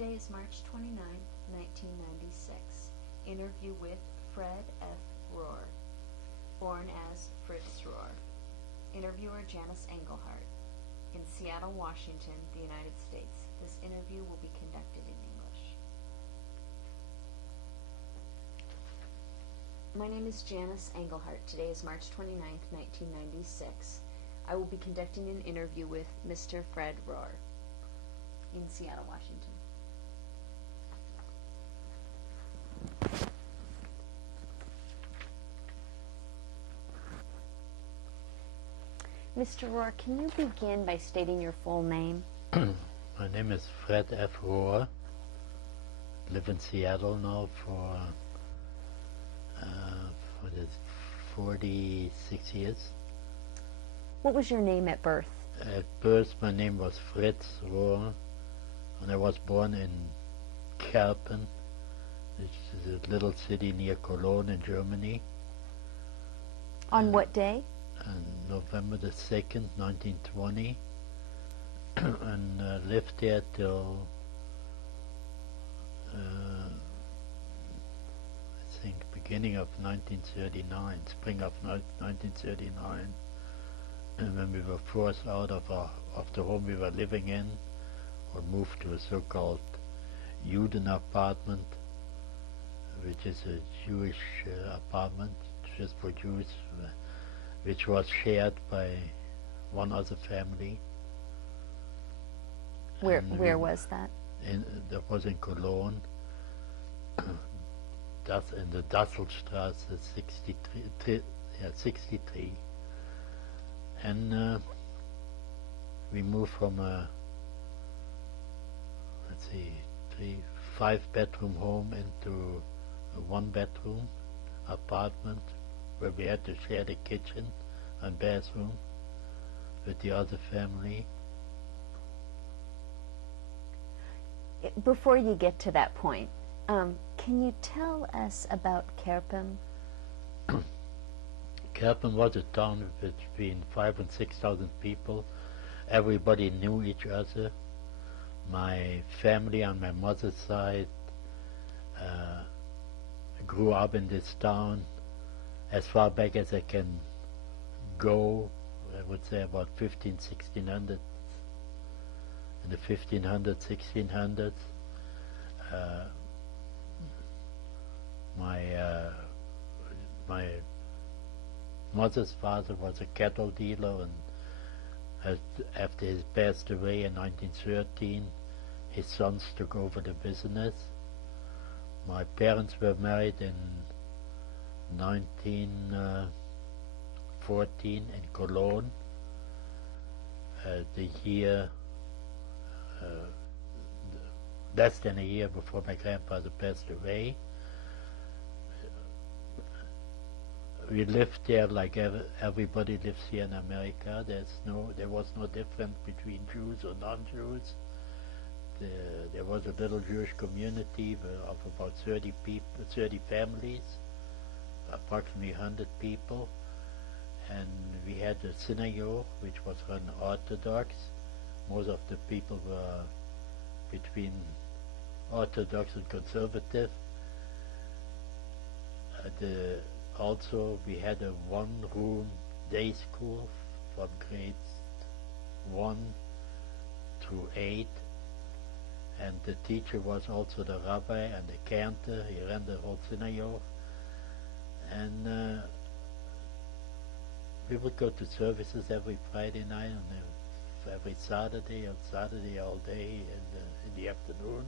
Today is March 29th, 1996. Interview with Fred F. Roer, born as Fritz Roer. Interviewer Janice Engelhardt, in Seattle, Washington, the United States. This interview will be conducted in English. My name is Janice Engelhardt. Today is March 29th, 1996. I will be conducting an interview with Mr. Fred Roer in Seattle, Washington. Mr. Roer, can you begin by stating your full name? My name is Fred F. Roer. Live in Seattle now for this 46 years. What was your name at birth? At birth my name was Fritz Roer, and I was born in Kerpen, which is a little city near Cologne in Germany. On what day? On November the 2nd, 1920, and lived there till I think beginning of 1939, spring of 1939, and when we were forced out of the home we were living in, or moved to a so-called Juden apartment, which is a Jewish apartment just for Jews, which was shared by one other family. Where was that? That was in Cologne, in the Dasselstrasse 63. And we moved from a, let's see, 5-bedroom home into a 1-bedroom apartment where we had to share the kitchen and bathroom with the other family. Before you get to that point, can you tell us about Kerpen? Kerpen was a town with between 5,000 and 6,000 people. Everybody knew each other. My family on my mother's side grew up in this town as far back as I can go. I would say about 1600, in the 1500s, 1600s. My mother's father was a cattle dealer, and after he passed away in 1913, his sons took over the business. My parents were married in 1914 in Cologne. The year, less than a year before my grandfather passed away. We lived there like everybody lives here in America. There was no difference between Jews or non-Jews. There was a little Jewish community of about 30 people, 30 families, approximately 100 people, and we had a synagogue which was run Orthodox. Most of the people were between Orthodox and conservative. Also, we had a 1-room day school from grades 1 through 8, and the teacher was also the rabbi and the cantor. He ran the whole synagogue, and we would go to services every Friday night and every Saturday, on Saturday all day in the afternoon.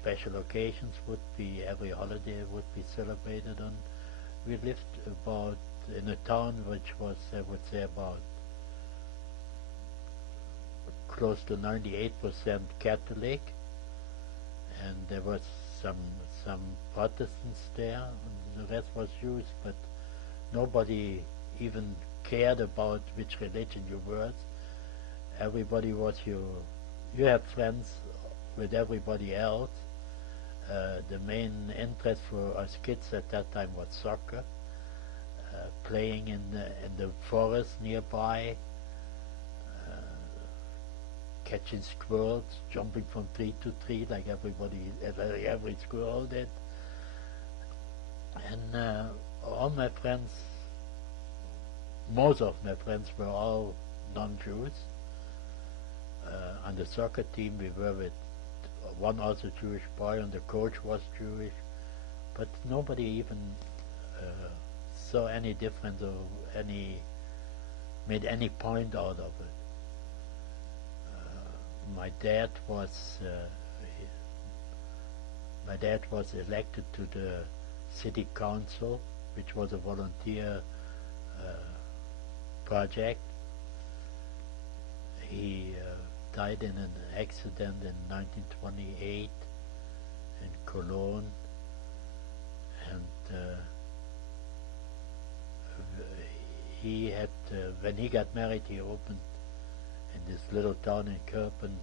Special occasions would be, every holiday would be celebrated on. We lived in a town which was, I would say, about close to 98% Catholic, and there was some Protestants there, and the rest was Jews, but nobody even cared about which religion you were. Everybody was you had friends with everybody else. The main interest for us kids at that time was soccer, playing in the forest nearby, catching squirrels, jumping from tree to tree like every squirrel did. And all my friends, most of my friends were all non-Jews. On the soccer team we were with one also Jewish boy, and the coach was Jewish, but nobody even saw any difference or made any point out of it. My dad was elected to the city council, which was a volunteer project. He died in an accident in 1928 in Cologne, and he had, when he got married, he opened in this little town in Kerpen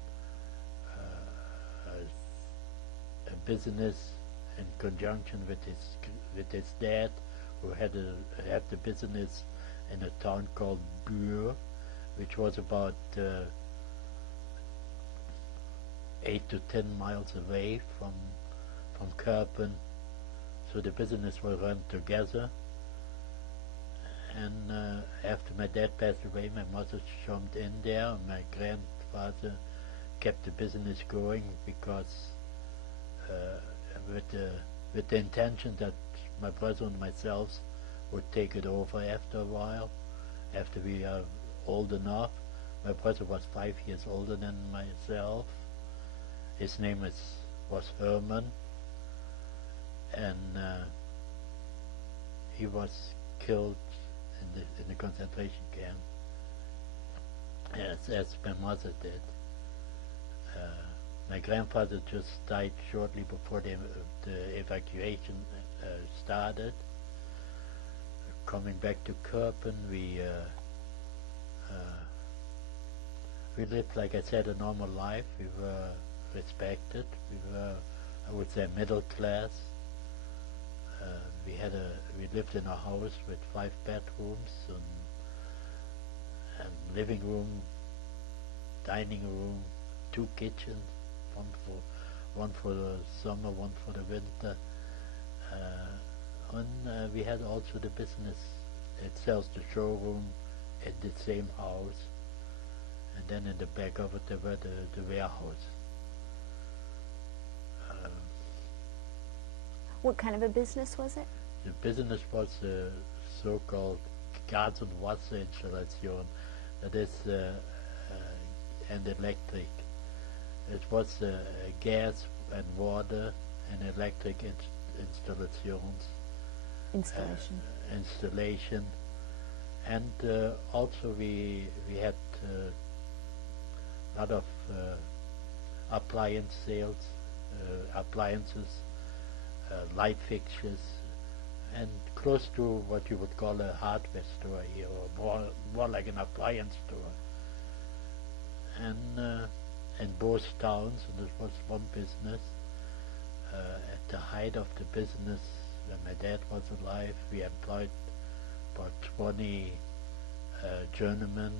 a business in conjunction with his dad, who had the business in a town called Roer, which was about 8 to 10 miles away from Kerpen. So the business was run together. And after my dad passed away, my mother jumped in there, and my grandfather kept the business going, because with the intention that my brother and myself would take it over after a while, after we are old enough. My brother was 5 years older than myself. His name was Herman, and he was killed in the concentration camp, as my mother did. My grandfather just died shortly before the evacuation started. Coming back to Kerpen, we lived, like I said, a normal life. We were respected. We were, I would say, middle class. We lived in a house with 5 bedrooms and living room, dining room, 2 kitchens, one for the summer, one for the winter. And we had also the business itself, the showroom, in the same house. And then in the back of it there were the warehouse. What kind of a business was it? The business was so-called Gas- und Wasserinstallation, that is, and electric. It was gas and water and electric installations. Installation. And also we had a lot of appliance sales, appliances, light fixtures, and close to what you would call a hardware store here, or more like an appliance store. And in both towns, and this was one business. At the height of the business, when my dad was alive, we employed about 20 journeymen.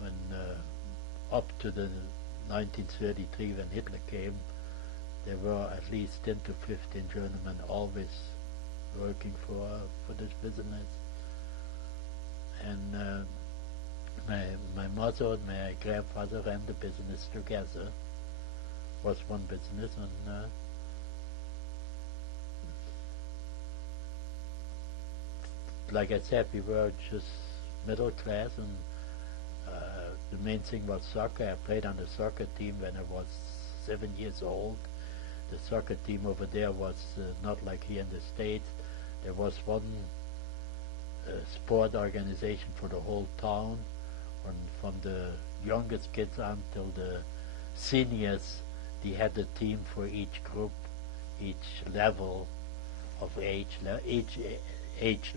When up to the 1933, when Hitler came, there were at least 10 to 15 journeymen always working for this business. And my mother and my grandfather ran the business together. Was one business, and like I said, we were just middle class, and the main thing was soccer. I played on the soccer team when I was 7 years old. The soccer team over there was not like here in the States. There was one sport organization for the whole town, and from the youngest kids until the seniors. They had a team for each group, each level of age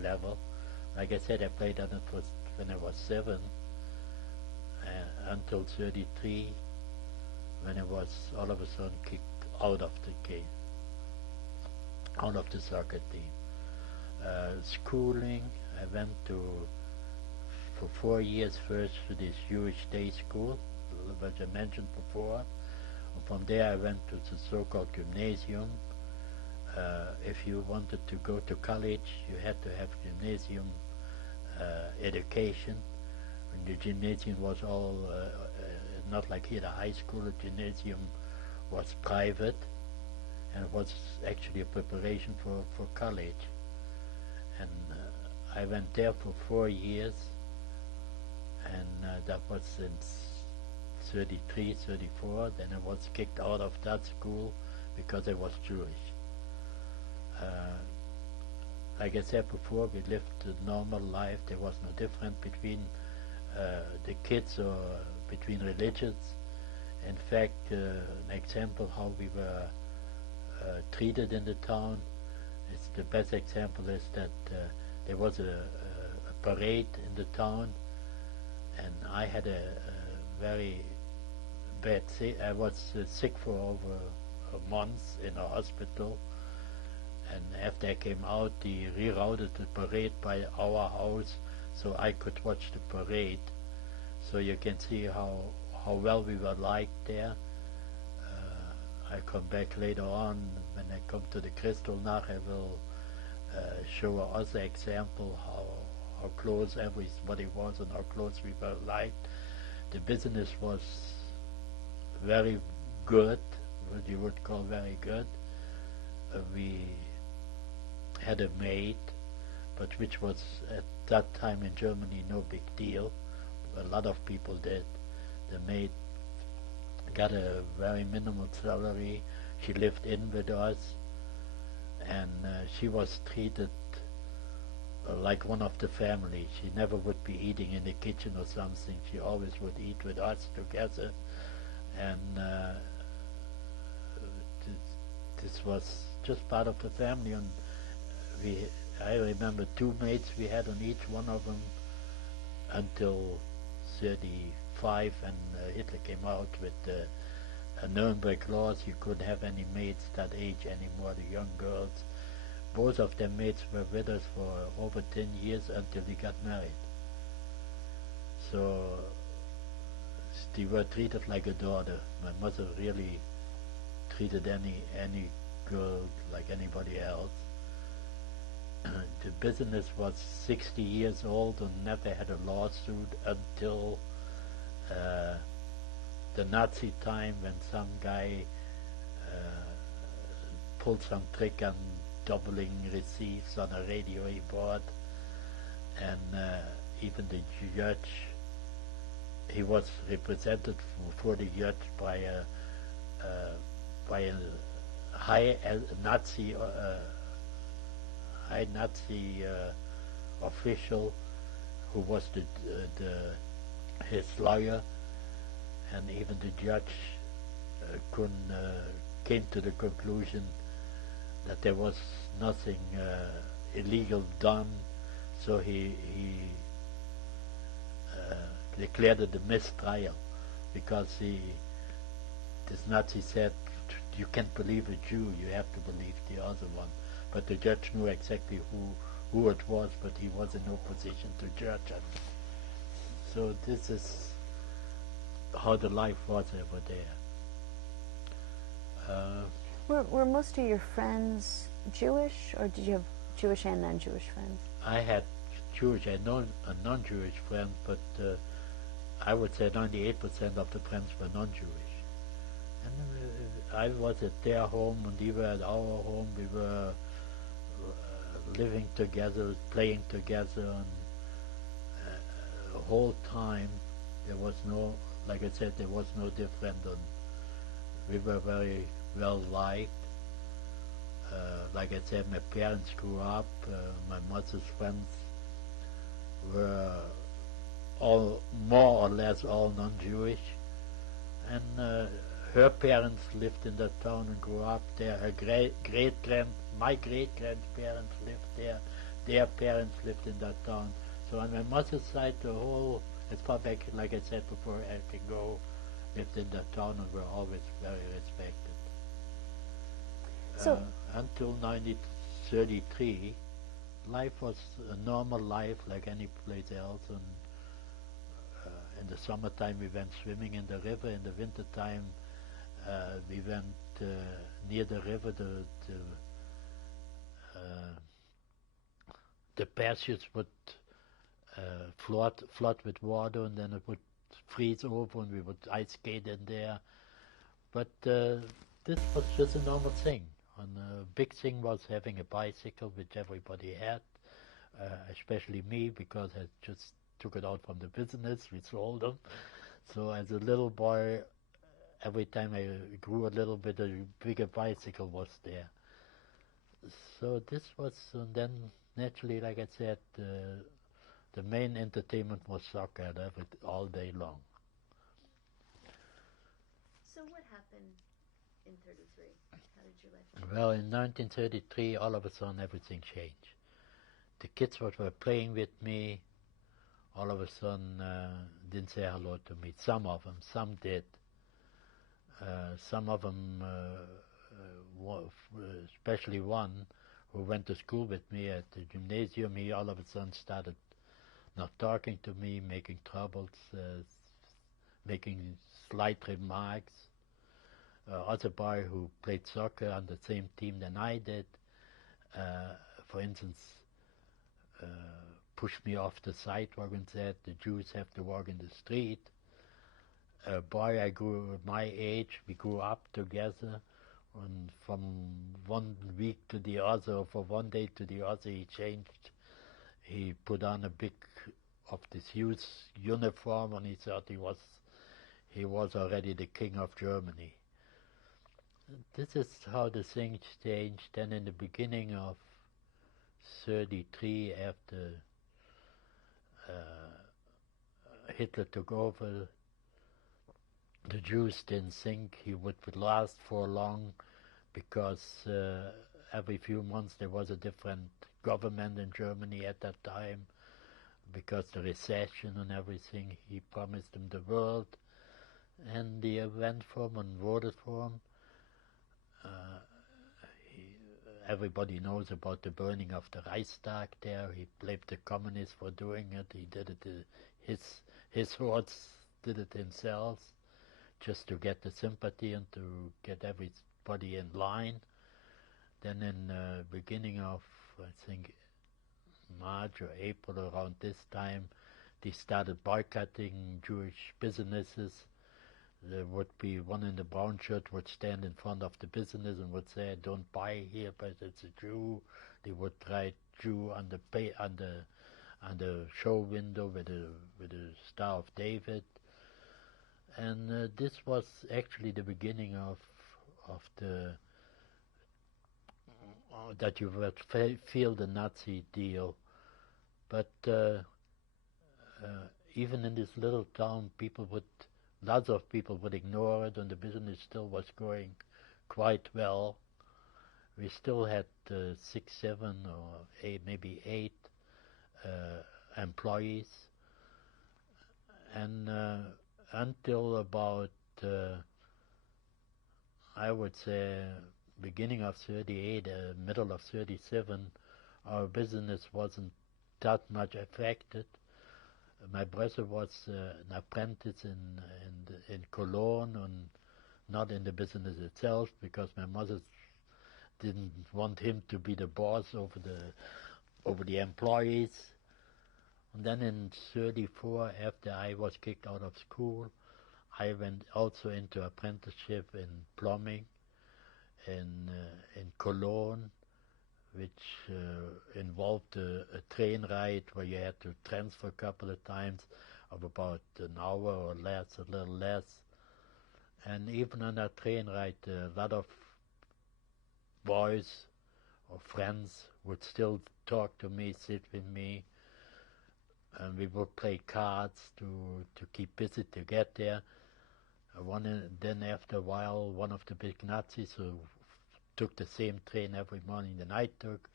level. Like I said, I played on it when I was 7 until 33, when I was all of a sudden kicked out of the game, out of the soccer team. Schooling, I went to for 4 years first to this Jewish day school, which I mentioned before. And from there I went to the so-called gymnasium. If you wanted to go to college, you had to have gymnasium education. And the gymnasium was all, not like here, the high school. The gymnasium was private, and it was actually a preparation for college. And I went there for 4 years, and that was since 33, 34. Then I was kicked out of that school because I was Jewish. Like I said before, we lived a normal life. There was no difference between the kids or between religions. In fact, an example how we were treated in the town, the best example is that there was a parade in the town, and I had a very bad I was sick for over a month in a hospital. And after I came out, they rerouted the parade by our house so I could watch the parade. So you can see how well we were liked there. I come back later on, when I come to the Kristallnacht, I will show another example how close everybody was and how close we were liked. The business was very good, what you would call very good. We had a maid, but which was at that time in Germany no big deal. A lot of people did. The maid got a very minimal salary. She lived in with us, and she was treated like one of the family. She never would be eating in the kitchen or something. She always would eat with us together, and this was just part of the family. And I remember 2 maids we had on each one of them until 35, and Hitler came out with Nuremberg laws. You couldn't have any maids that age anymore, the young girls. Both of them maids were with us for over 10 years until they got married. So they were treated like a daughter. My mother really treated any girl like anybody else. The business was 60 years old and never had a lawsuit until the Nazi time, when some guy pulled some trick on doubling receipts on a radio he bought, and even the judge, he was represented before the judge by a high Nazi official who was his lawyer, and even the judge came to the conclusion that there was nothing illegal done, so he declared it a mistrial, because this Nazi said, you can't believe a Jew, you have to believe the other one. But the judge knew exactly who it was, but he was in no position to judge it. So this is how the life was over there. Were most of your friends Jewish, or did you have Jewish and non-Jewish friends? I had Jewish and non-Jewish friends, but I would say 98% of the friends were non-Jewish. And I was at their home and they were at our home. We were living together, playing together, and the whole time there was no, like I said, there was no different. And we were very well liked. Like I said, my parents grew up. My mother's friends were all more or less all non-Jewish, and her parents lived in that town and grew up there. My great-grandparents lived there. Their parents lived in that town. So on my mother's side, the whole, as far back, like I said before, I can go, lived in that town and were always very respected. So until 1933, life was a normal life like any place else, and in the summertime we went swimming in the river. In the wintertime we went near the river. The passages would flood with water, and then it would freeze over, and we would ice skate in there. But this was just a normal thing. And the big thing was having a bicycle, which everybody had, especially me, because I just took it out from the business. We sold them. So as a little boy, every time I grew a little bit, a bigger bicycle was there. So this was, and then naturally, like I said, the main entertainment was soccer all day long. So what happened in 33? How did your life change? Well, in 1933, all of a sudden everything changed. The kids that were playing with me, all of a sudden didn't say hello to me. Some of them, some did. Some of them, especially one who went to school with me at the gymnasium, he all of a sudden started not talking to me, making troubles, making slight remarks. Other boy who played soccer on the same team than I did, for instance, pushed me off the sidewalk and said the Jews have to walk in the street. A boy I grew my age, we grew up together, and from 1 week to the other, or from one day to the other, he changed. He put on a big of this huge uniform, and he thought he was already the king of Germany. This is how the things changed. Then in the beginning of 33, after Hitler took over, the Jews didn't think he would last for long, because every few months there was a different government in Germany at that time, because the recession and everything. He promised them the world, and they went for him and voted for him. Everybody knows about the burning of the Reichstag there. He blamed the communists for doing it. He did it, his hordes did it himself, just to get the sympathy and to get everybody in line. Then in the beginning of, I think, March or April, around this time, they started boycotting Jewish businesses. There would be one in the brown shirt would stand in front of the business and would say, "Don't buy here, but it's a Jew." They would write Jew on the show window with the Star of David. And this was actually the beginning of the that you would feel the Nazi deal. But even in this little town, lots of people would ignore it, and the business still was going quite well. We still had 6, 7, or 8, maybe 8 employees, and until about, I would say, beginning of 38, middle of 37, our business wasn't that much affected. My brother was an apprentice in Cologne, and not in the business itself, because my mother didn't want him to be the boss over the employees. And then in 34, after I was kicked out of school, I went also into apprenticeship in plumbing in Cologne, which involved a train ride where you had to transfer a couple of times of about an hour or less, a little less. And even on that train ride, a lot of boys or friends would still talk to me, sit with me, and we would play cards to keep busy to get there. Then after a while, one of the big Nazis who took the same train every morning that I took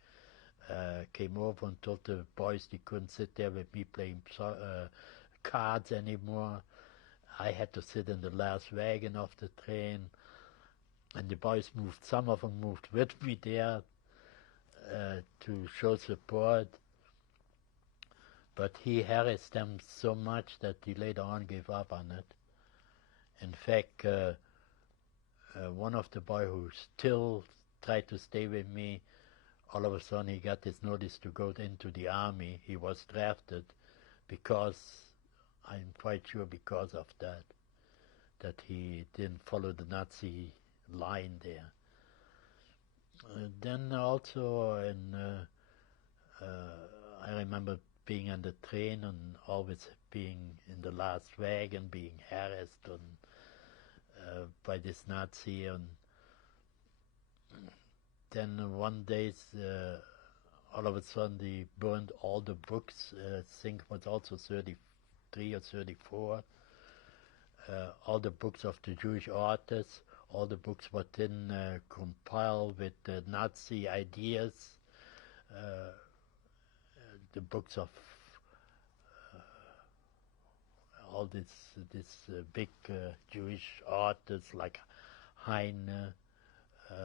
came over and told the boys they couldn't sit there with me playing cards anymore. I had to sit in the last wagon of the train, and the boys moved, some of them moved with me there to show support. But he harassed them so much that he later on gave up on it. In fact, one of the boys who still tried to stay with me, all of a sudden he got this notice to go into the army. He was drafted because, I'm quite sure because of that he didn't follow the Nazi line there. Then also I remember being on the train and always being in the last wagon, being harassed by this Nazi. And then one day, all of a sudden, they burned all the books. I think it was also 33 or 34. All the books of the Jewish authors, all the books were then compiled with Nazi ideas. The books of all these big Jewish authors like Heine,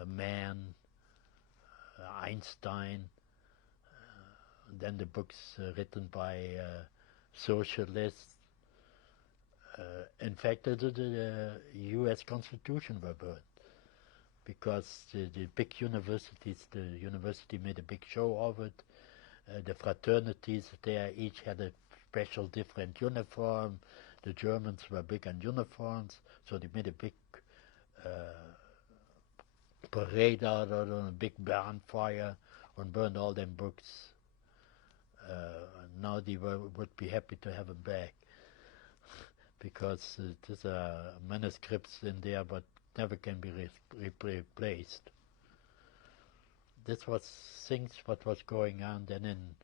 Mann, Einstein, then the books written by socialists. In fact, the U.S. Constitution were burned because the big universities, the university made a big show of it. The fraternities there each had a special different uniform. The Germans were big on uniforms, so they made a big parade out of it, a big bonfire, and burned all them books. Now they would be happy to have them back, because there's manuscripts in there but never can be replaced. This was things what was going on. Then in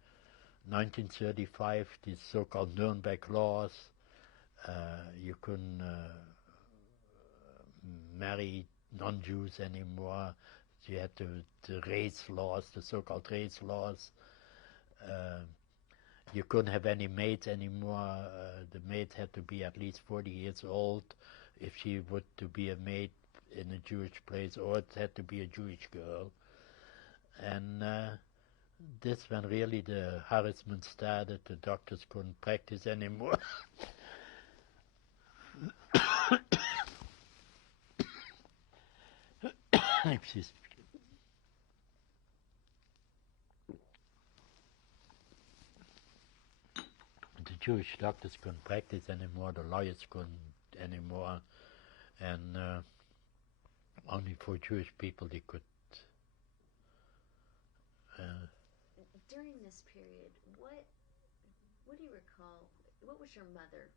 1935, these so-called Nuremberg laws, you couldn't marry non-Jews anymore. You had the race laws, the so-called race laws. You couldn't have any maids anymore. The maid had to be at least 40 years old if she would to be a maid in a Jewish place, or it had to be a Jewish girl. And this when really the harassment started. The doctors couldn't practice anymore. Excuse me. The Jewish doctors couldn't practice anymore, the lawyers couldn't anymore, and only for Jewish people they could. During this period, what do you recall? What was your mother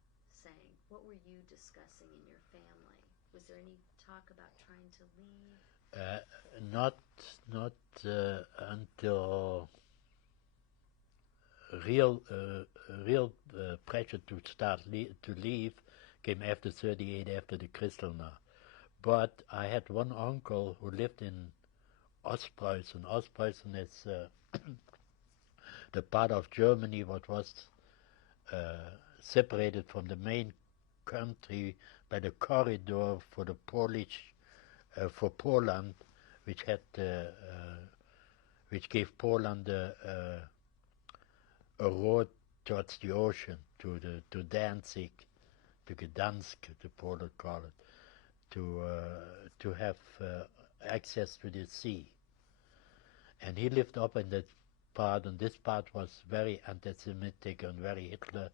saying? What were you discussing in your family? Was there any talk about trying to leave? Not until real pressure to start to leave came after 38, after the Kristallnacht. But I had one uncle who lived in Ostpreußen. Ostpreußen is the part of Germany what was separated from the main country by the corridor for the Polish, for Poland, which had which gave Poland a road towards the ocean, to Danzig, to Gdansk, the Poles call it, to have access to the sea. And he lived up in that part, and this part was very anti-Semitic and very Hitler.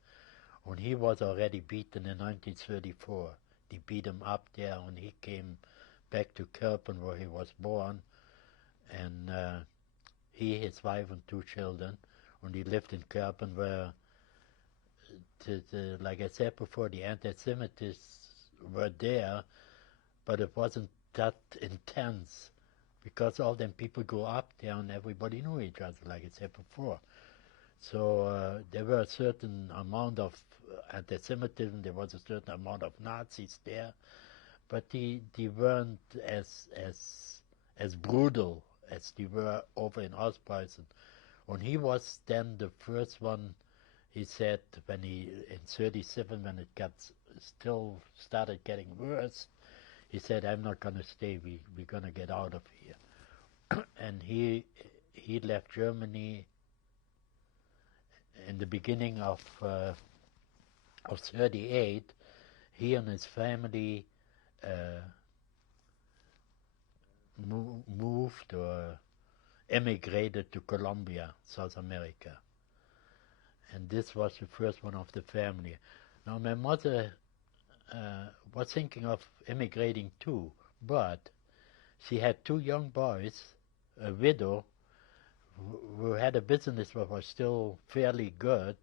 And he was already beaten in 1934. They beat him up there, and he came back to Kerpen, where he was born. And he, his wife, and 2 children. And he lived in Kerpen, where, like I said before, the anti-Semites were there, but it wasn't that intense, because all them people go up there and everybody knew each other, like I said before. So there were a certain amount of anti-Semitism, there was a certain amount of Nazis there, but they weren't as brutal as they were over in Ostpreußen. And he was then the first one, he said, when in 37, when it still started getting worse, he said, I'm not going to stay, we're going to get out of here. And he left Germany in the beginning of 38, he and his family moved or emigrated to Colombia, South America. And this was the first one of the family. Now my mother was thinking of emigrating too, but she had two young boys, a widow, who had a business that was still fairly good.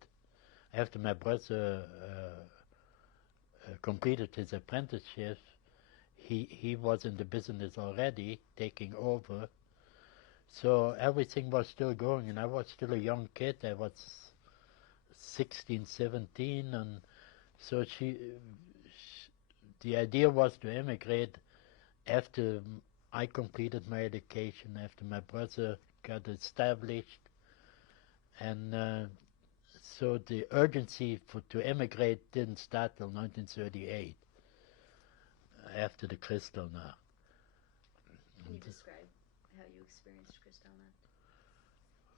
After my brother completed his apprenticeship, he was in the business already, taking over. So everything was still going, and I was still a young kid. I was 16, 17, and so the idea was to emigrate after I completed my education, after my brother got established, and so the urgency to emigrate didn't start till 1938, after the Kristallnacht. Can you describe how you experienced Kristallnacht?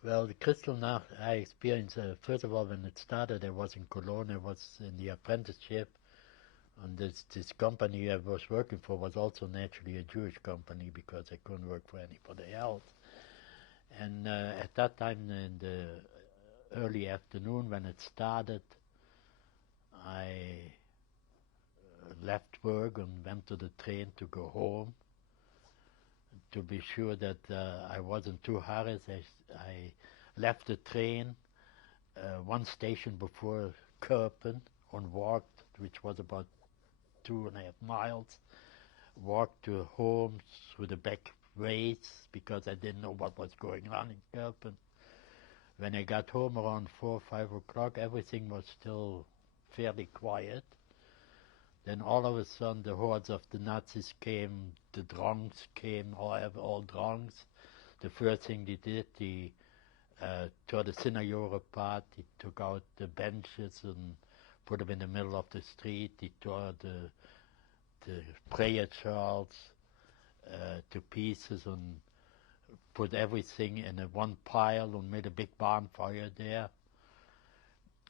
Well, the Kristallnacht I experienced, first of all, when it started, I was in Cologne, I was in the apprenticeship, and this company I was working for was also naturally a Jewish company because I couldn't work for anybody else. And at that time, in the early afternoon when it started, I left work and went to the train to go home. To be sure that I wasn't too harassed, I left the train one station before Kerpen and walked, which was about 2.5 miles, walked to home through the back ways because I didn't know what was going on in Kerpen. When I got home around 4 or 5 o'clock, everything was still fairly quiet. Then all of a sudden the hordes of the Nazis came, the drunks came, all drunks. The first thing they did, they tore the synagogue apart, they took out the benches and put them in the middle of the street, they tore the prayer shawls to pieces and put everything in one pile and made a big bonfire there.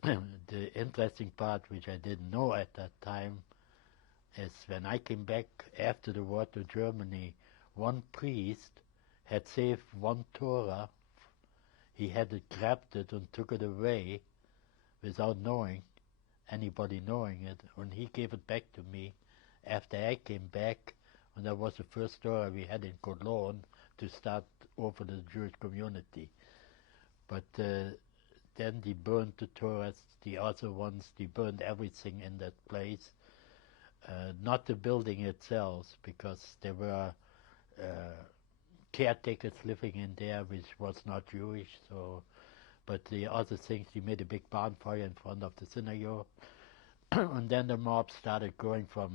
The interesting part, which I didn't know at that time, is when I came back after the war to Germany, one priest had saved one Torah. He had grabbed it and took it away without anybody knowing it, and he gave it back to me after I came back, and that was the first Torah we had in Cologne to start over the Jewish community. But then they burned the Torahs, the other ones, they burned everything in that place. Not the building itself, because there were caretakers living in there which was not Jewish, so, but the other things, they made a big bonfire in front of the synagogue. And then the mob started going from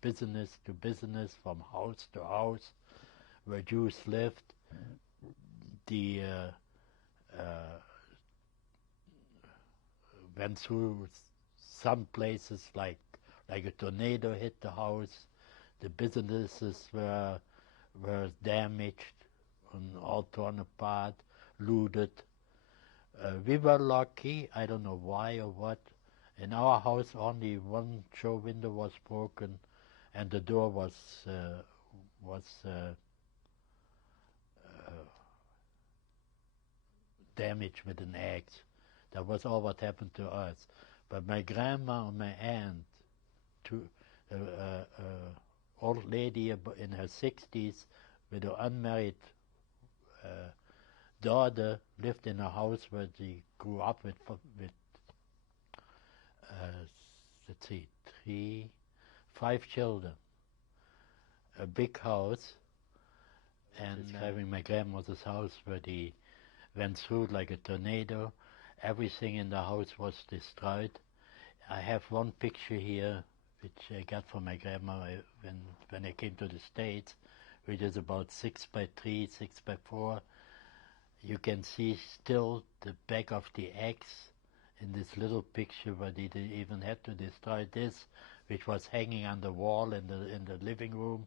business to business, from house to house, where Jews lived. The went through some places like a tornado hit the house. The businesses were damaged and all torn apart, looted. We were lucky, I don't know why or what. In our house only one show window was broken and the door was damaged with an axe. That was all what happened to us. But my grandma and my aunt, old lady in her 60s with an unmarried daughter, lived in a house where she grew up with let's see, 5 children. A big house, and having my grandmother's house where they went through like a tornado. Everything in the house was destroyed. I have one picture here which I got from my grandma when I came to the States, which is about 6 by 3, 6 by 4. You can see still the back of the axe in this little picture where they even had to destroy this, which was hanging on the wall in the living room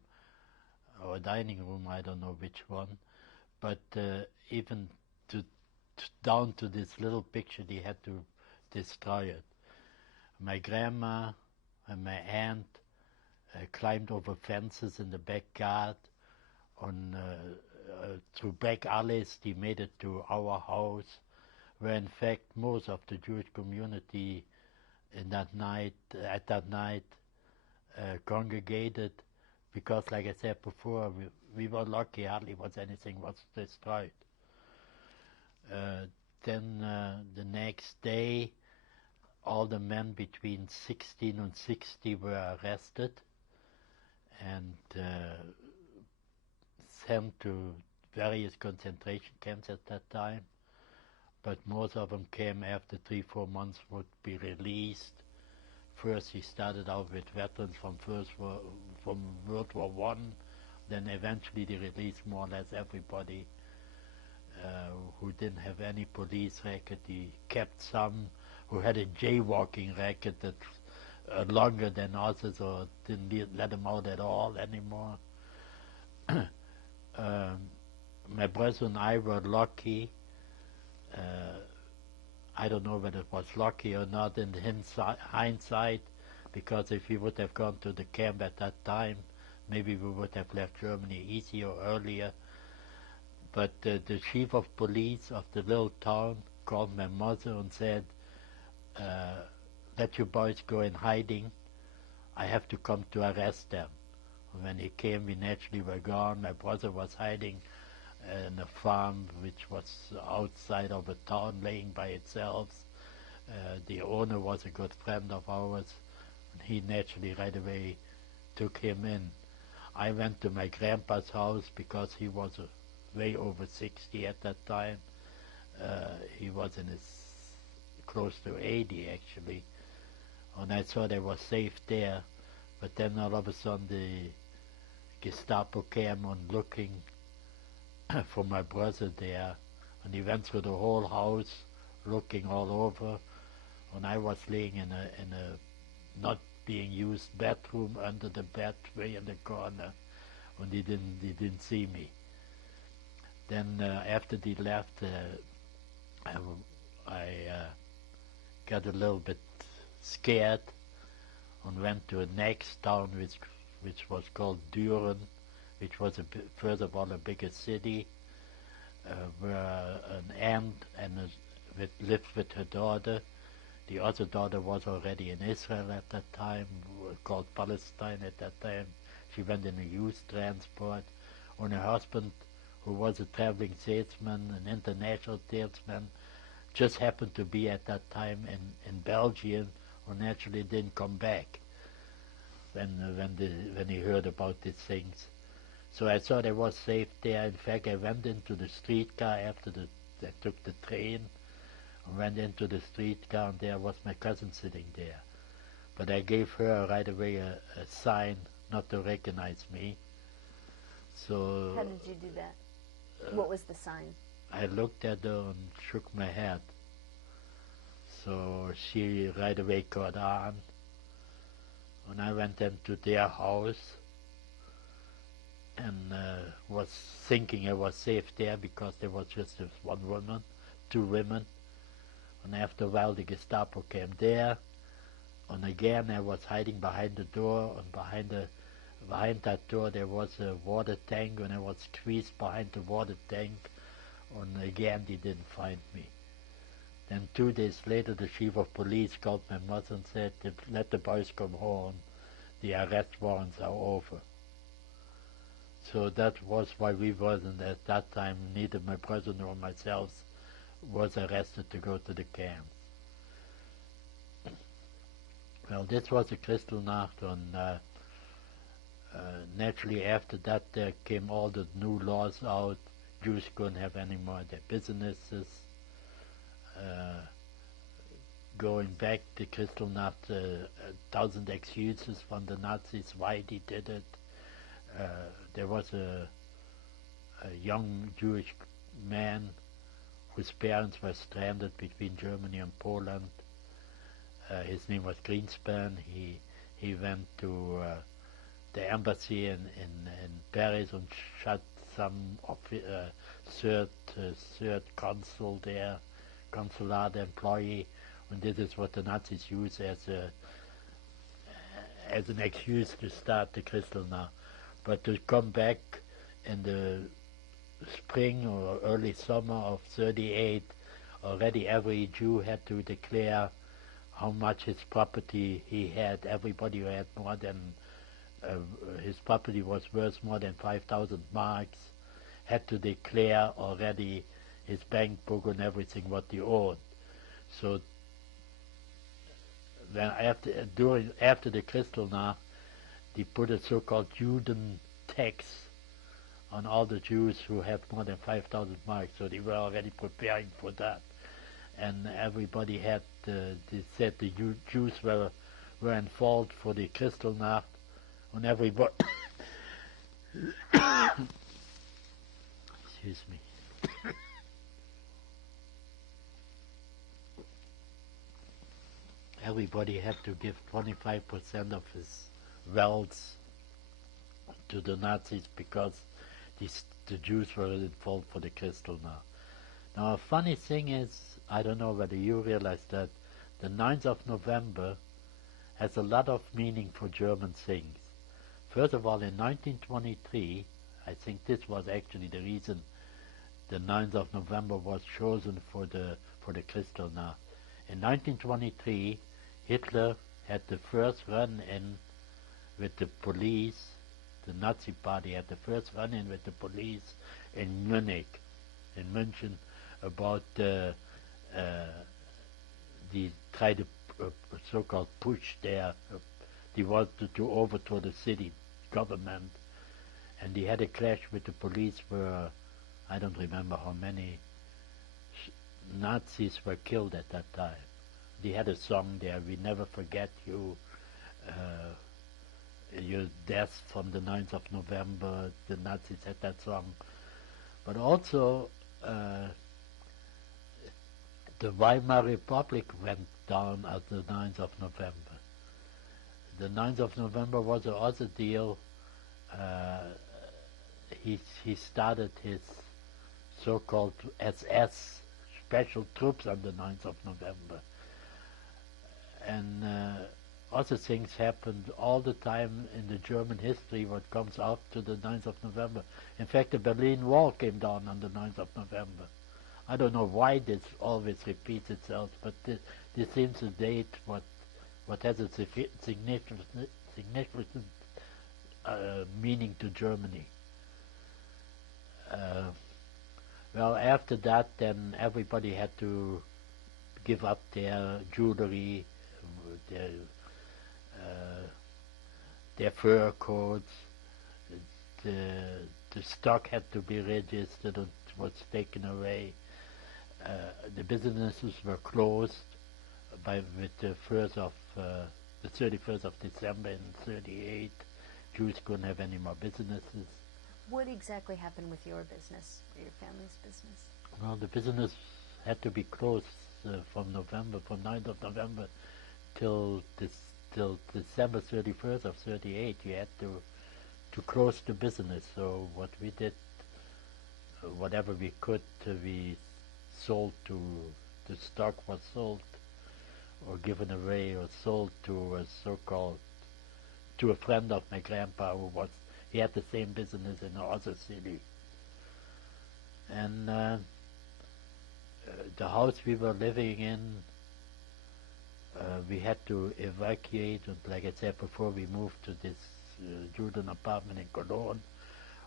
or dining room, I don't know which one. But even to down to this little picture. They had to destroy it. My grandma and my aunt climbed over fences in the backyard, through back alleys. They made it to our house, where in fact most of the Jewish community at that night congregated, because like I said before, we were lucky, hardly anything was destroyed. Then the next day, all the men between 16 and 60 were arrested and sent to various concentration camps at that time. But most of them came after 3-4 months, would be released. First he started out with veterans from World War One, then eventually they released more or less everybody who didn't have any police record. He kept some who had a jaywalking record that longer than others, or didn't let them out at all anymore. My brother and I were lucky. I don't know whether it was lucky or not in hindsight, because if we would have gone to the camp at that time, maybe we would have left Germany easier or earlier. But the chief of police of the little town called my mother and said, let you boys go in hiding. I have to come to arrest them. When he came, we naturally were gone. My brother was hiding in a farm which was outside of a town, laying by itself. The owner was a good friend of ours, and he naturally right away took him in. I went to my grandpa's house because he was way over 60 at that time. He was in his close to 80 actually, and I thought I was safe there. But then all of a sudden the Gestapo came on looking for my brother there, and he went through the whole house looking all over, and I was laying in a not being used bedroom under the bed way in the corner, and he didn't see me. Then after they left, I got a little bit scared and went to a next town which was called Düren, which was first of all a bigger city, where an aunt lived with her daughter. The other daughter was already in Israel at that time, called Palestine at that time. She went in a youth transport, and her husband, who was a traveling salesman, an international salesman, just happened to be at that time in Belgium, and naturally didn't come back when he heard about these things. So I thought I was safe there. In fact, I went into the streetcar after I took the train, and went into the streetcar, and there was my cousin sitting there. But I gave her right away a sign not to recognize me. So how did you do that? What was the sign? I looked at her and shook my head. So she right away caught on, and I went into their house and was thinking I was safe there because there was just this one woman, 2 women, and after a while the Gestapo came there, and again I was hiding behind the door, and behind that door there was a water tank, and I was squeezed behind the water tank, and again they didn't find me. Then 2 days later the chief of police called my mother and said, let the boys come home, the arrest warrants are over. So that was why we wasn't at that time, neither my brother nor myself was arrested to go to the camp. Well, this was a Kristallnacht, and naturally after that there came all the new laws out. Jews couldn't have any more of their businesses. Going back to Kristallnacht, 1,000 excuses from the Nazis why they did it. There was a young Jewish man whose parents were stranded between Germany and Poland. His name was Greenspan. He went to the embassy in Paris and some third consul there, consulate employee, and this is what the Nazis use as an excuse to start the Kristallnacht. But to come back in the spring or early summer of 38, already every Jew had to declare how much his property he had. Everybody who had more than his property was worth more than 5,000 marks had to declare already his bank book and everything what he owed. So when after the Kristallnacht, they put a so-called Juden tax on all the Jews who have more than 5,000 marks. So they were already preparing for that, and everybody had. They said the Jews were in fault for the Kristallnacht, and everybody. Excuse me. Everybody had to give 25% of his wealth to the Nazis because the Jews were in fault for the Kristallnacht. Now, a funny thing is, I don't know whether you realize that the 9th of November has a lot of meaning for German things. First of all, in 1923, I think this was actually the reason the 9th of November was chosen for the Kristallnacht. In 1923, Hitler had the first run-in with the police. The Nazi party had the first run-in with the police in Munich, in München, about they tried to so-called push there. They wanted to overthrow the city government, and they had a clash with the police where I don't remember how many Nazis were killed at that time. They had a song there, "We never forget you, your death from the 9th of November." The Nazis had that song. But also the Weimar Republic went down at the 9th of November. The 9th of November was a other deal. He started his so-called SS special troops on the 9th of November. And other things happened all the time in the German history what comes after the 9th of November. In fact, the Berlin Wall came down on the 9th of November. I don't know why this always repeats itself, but this seems a date what has a significant meaning to Germany. Well, after that, then everybody had to give up their jewelry, their fur coats. The stock had to be registered and was taken away. The businesses were closed with the 31st of December in 38. Jews couldn't have any more businesses. What exactly happened with your business, or your family's business? Well, the business had to be closed from 9th of November till December 31st of 38. You had to close the business. So what we did, whatever we could, we sold to, the stock was sold or given away or sold to a so-called, to a friend of my grandpa he had the same business in another city. And the house we were living in, we had to evacuate, and like I said before, we moved to this Juden apartment in Cologne,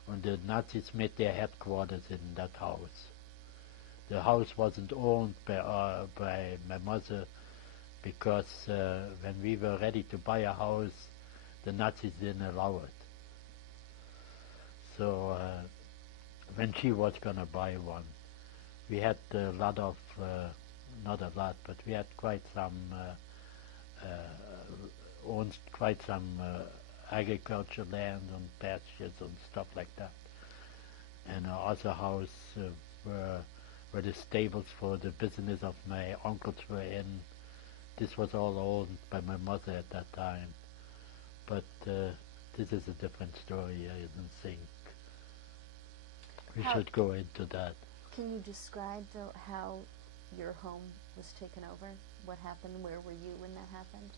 and the Nazis made their headquarters in that house. The house wasn't owned by my mother, because when we were ready to buy a house, the Nazis didn't allow it. So when she was going to buy one, we had a lot of, not a lot, but we had quite some, owned quite some agriculture land and pastures and stuff like that. And our other house where the stables for the business of my uncles were in. This was all owned by my mother at that time. But this is a different story, I don't think. We should go into that. Can you describe, though, how your home was taken over? What happened? Where were you when that happened?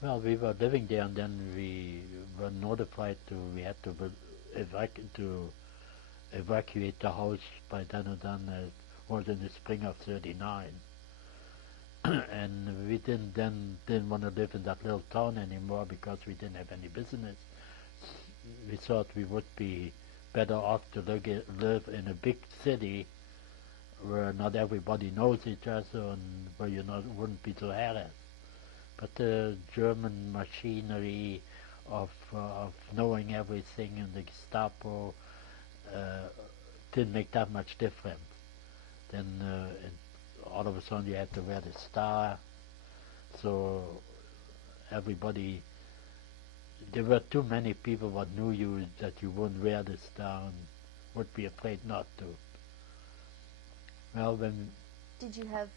Well, we were living there, and then we were notified we had to evacuate the house by then and then. It was in the spring of '39. And we didn't want to live in that little town anymore because we didn't have any business. We thought we would be better off to live in a big city where not everybody knows each other and where you wouldn't be so harassed. But the German machinery of knowing everything and the Gestapo didn't make that much difference. Then all of a sudden you had to wear the star, so everybody, there were too many people that knew you that you wouldn't wear the star and would be afraid not to. Well, did you have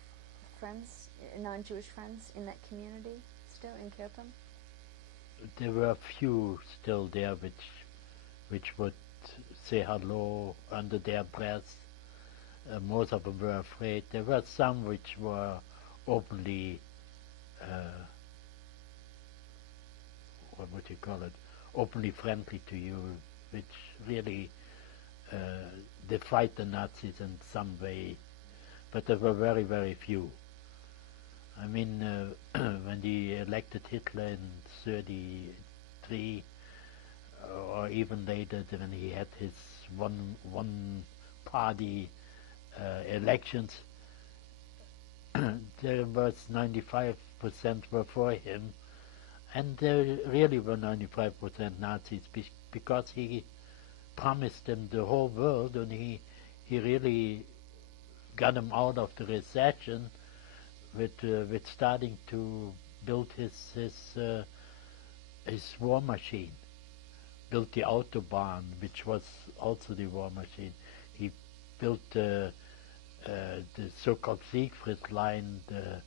friends, non-Jewish friends, in that community still in Kirpum? There were a few still there which would say hello under their breath. Most of them were afraid. There were some which were openly, what would you call it, openly friendly to you, which really defied the Nazis in some way. But there were very, very few. I mean, when they elected Hitler in '33, or even later when he had his one-party elections, there was 95% were for him, and there really were 95% Nazis because he promised them the whole world, and he really got them out of the recession with starting to build his war machine. Built the Autobahn, which was also the war machine. He built the so-called Siegfried line, the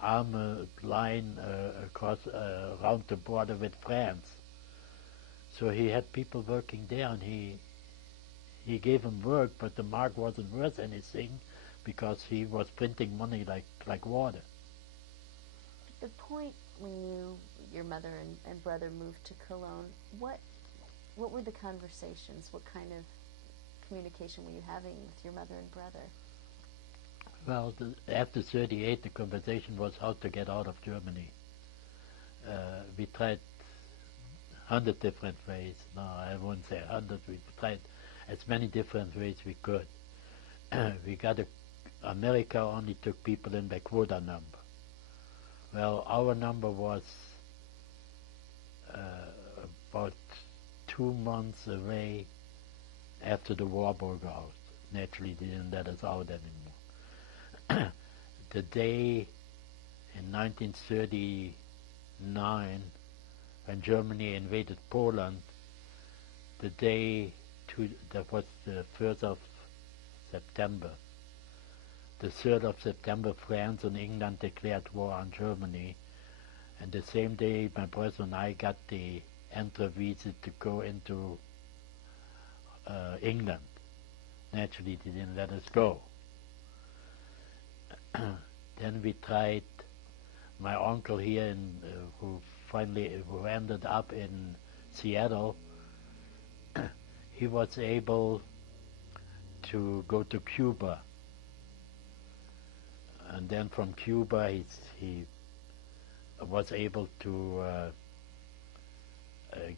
armored line across around the border with France. So he had people working there, and he gave them work, but the mark wasn't worth anything because he was printing money like water. At the point when your mother and brother moved to Cologne, what were the conversations? What kind of communication were you having with your mother and brother? Well, after '38, the conversation was how to get out of Germany. We tried 100 different ways. No, I won't say 100. We tried as many different ways we could. We got America only took people in by quota number. Well, our number was about 2 months away after the war broke out. Naturally, they didn't let us out anymore. The day in 1939, when Germany invaded Poland, the day that was the 1st of September. The 3rd of September, France and England declared war on Germany, and the same day my brother and I got the entry visa to go into England. Naturally, they didn't let us go. Then we tried, my uncle here who ended up in Seattle, he was able to go to Cuba. And then from Cuba he was able to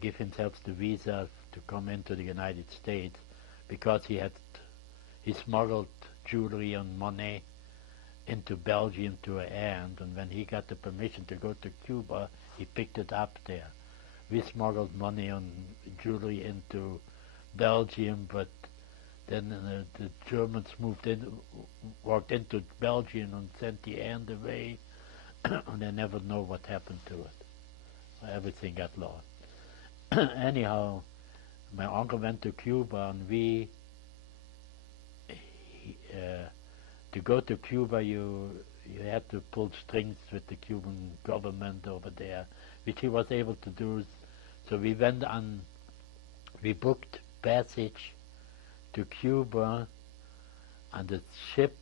give himself the visa to come into the United States because he smuggled jewelry and money into Belgium to an end, and when he got the permission to go to Cuba, he picked it up there. We smuggled money and jewelry into Belgium, but then the Germans walked into Belgium and sent the end away, and they never know what happened to it. Everything got lost. Anyhow, my uncle went to Cuba, and to go to Cuba, you had to pull strings with the Cuban government over there, which he was able to do. So we booked passage to Cuba, and the ship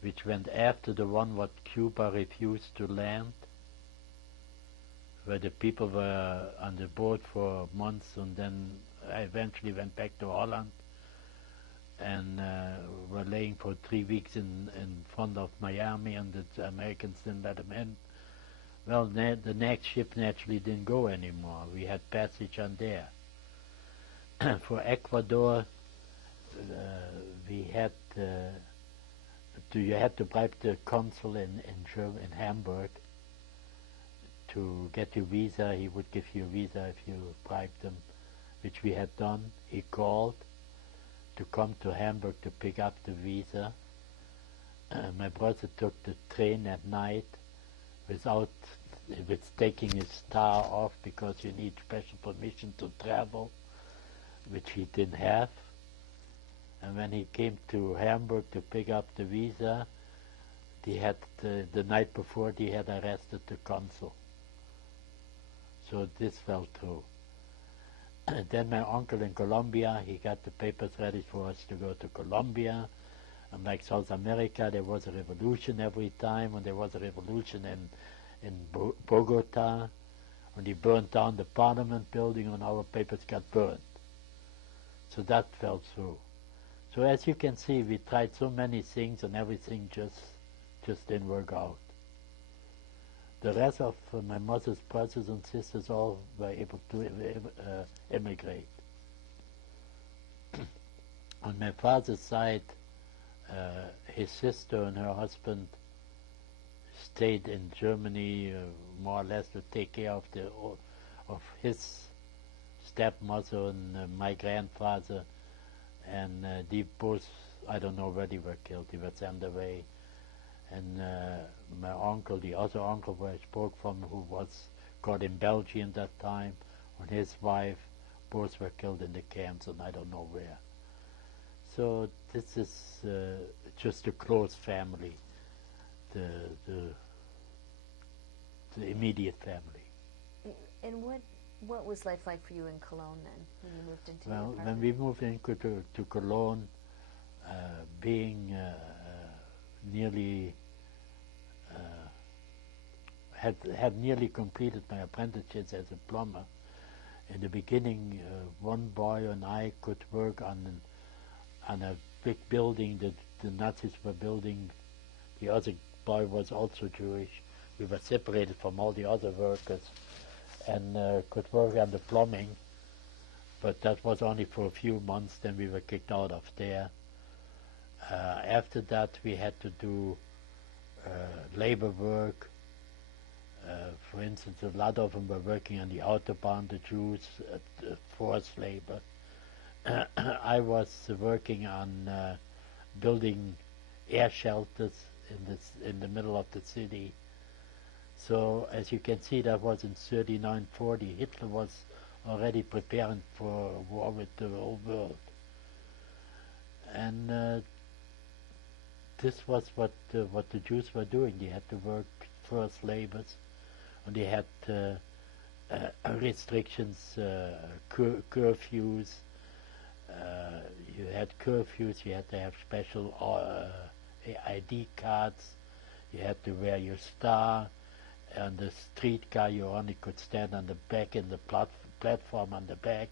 which went after the one what Cuba refused to land, where the people were on the boat for months and then eventually went back to Holland and were laying for 3 weeks in front of Miami, and the Americans didn't let them in. Well, the next ship naturally didn't go anymore. We had passage on there. For Ecuador, we had you had to bribe the consul in Hamburg to get your visa. He would give you a visa if you bribed him, which we had done. He called to come to Hamburg to pick up the visa. My brother took the train at night with taking his star off, because you need special permission to travel, which he didn't have. And when he came to Hamburg to pick up the visa, he had the night before he had arrested the consul. So this fell through. And then my uncle in Colombia, he got the papers ready for us to go to Colombia. And like South America, there was a revolution every time, and there was a revolution in Bogota, and he burned down the parliament building, and our papers got burned. So that fell through. So as you can see, we tried so many things, and everything just didn't work out. The rest of my mother's brothers and sisters all were able to emigrate. On my father's side, his sister and her husband stayed in Germany more or less to take care of his stepmother and my grandfather, and they both, I don't know where they were killed. They were sent away. And my uncle, the other uncle where I spoke from, who was caught in Belgium at that time, and his wife, both were killed in the camps, and I don't know where. So this is just a close family, the immediate family. And what was life like for you in Cologne then, when you moved into your apartment? When we moved into to Cologne, being nearly had nearly completed my apprenticeship as a plumber. In the beginning, one boy and I could work on a big building that the Nazis were building. The other boy was also Jewish. We were separated from all the other workers, and could work on the plumbing, but that was only for a few months. Then we were kicked out of there. After that, we had to do labor work. For instance, a lot of them were working on the Autobahn, the Jews, forced labor. I was working on building air shelters in the middle of the city. So as you can see, that was in 39-40. Hitler was already preparing for a war with the whole world. And this was what the Jews were doing. They had to work forced labors, and they had restrictions, curfews. You had curfews. You had to have special ID cards. You had to wear your star. On the streetcar, you only could stand on the back in the platform on the back.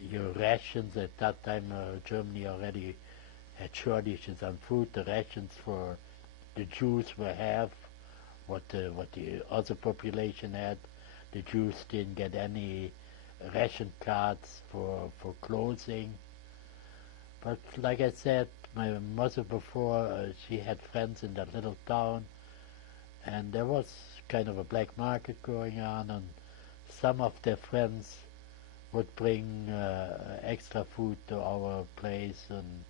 Your rations at that time, Germany already had shortages on food. The rations for the Jews were half what the other population had. The Jews didn't get any ration cards for clothing. But like I said, my mother before, she had friends in that little town, and there was kind of a black market going on, and some of their friends would bring extra food to our place, and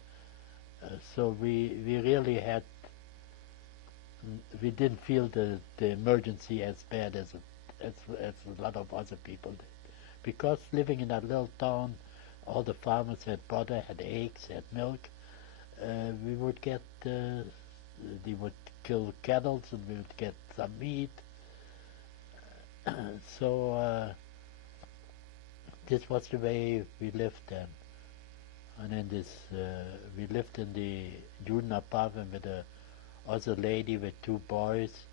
so we really had, we didn't feel the emergency as bad as a lot of other people did. Because living in that little town, all the farmers had butter, had eggs, had milk. We would get, they would kill cattle, and we would get some meat. So this was the way we lived then. And in this, we lived in the Juden apartment with a other lady with 2 boys.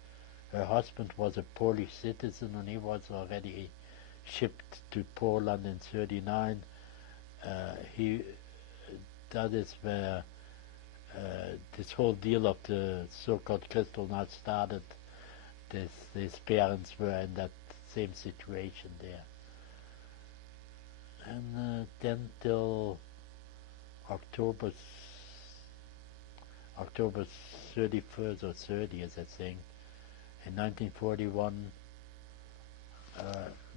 Her husband was a Polish citizen, and he was already shipped to Poland in '39. That is where this whole deal of the so-called Kristallnacht started. His parents were in that same situation there. And then till October 31st or 30th, I think, in 1941,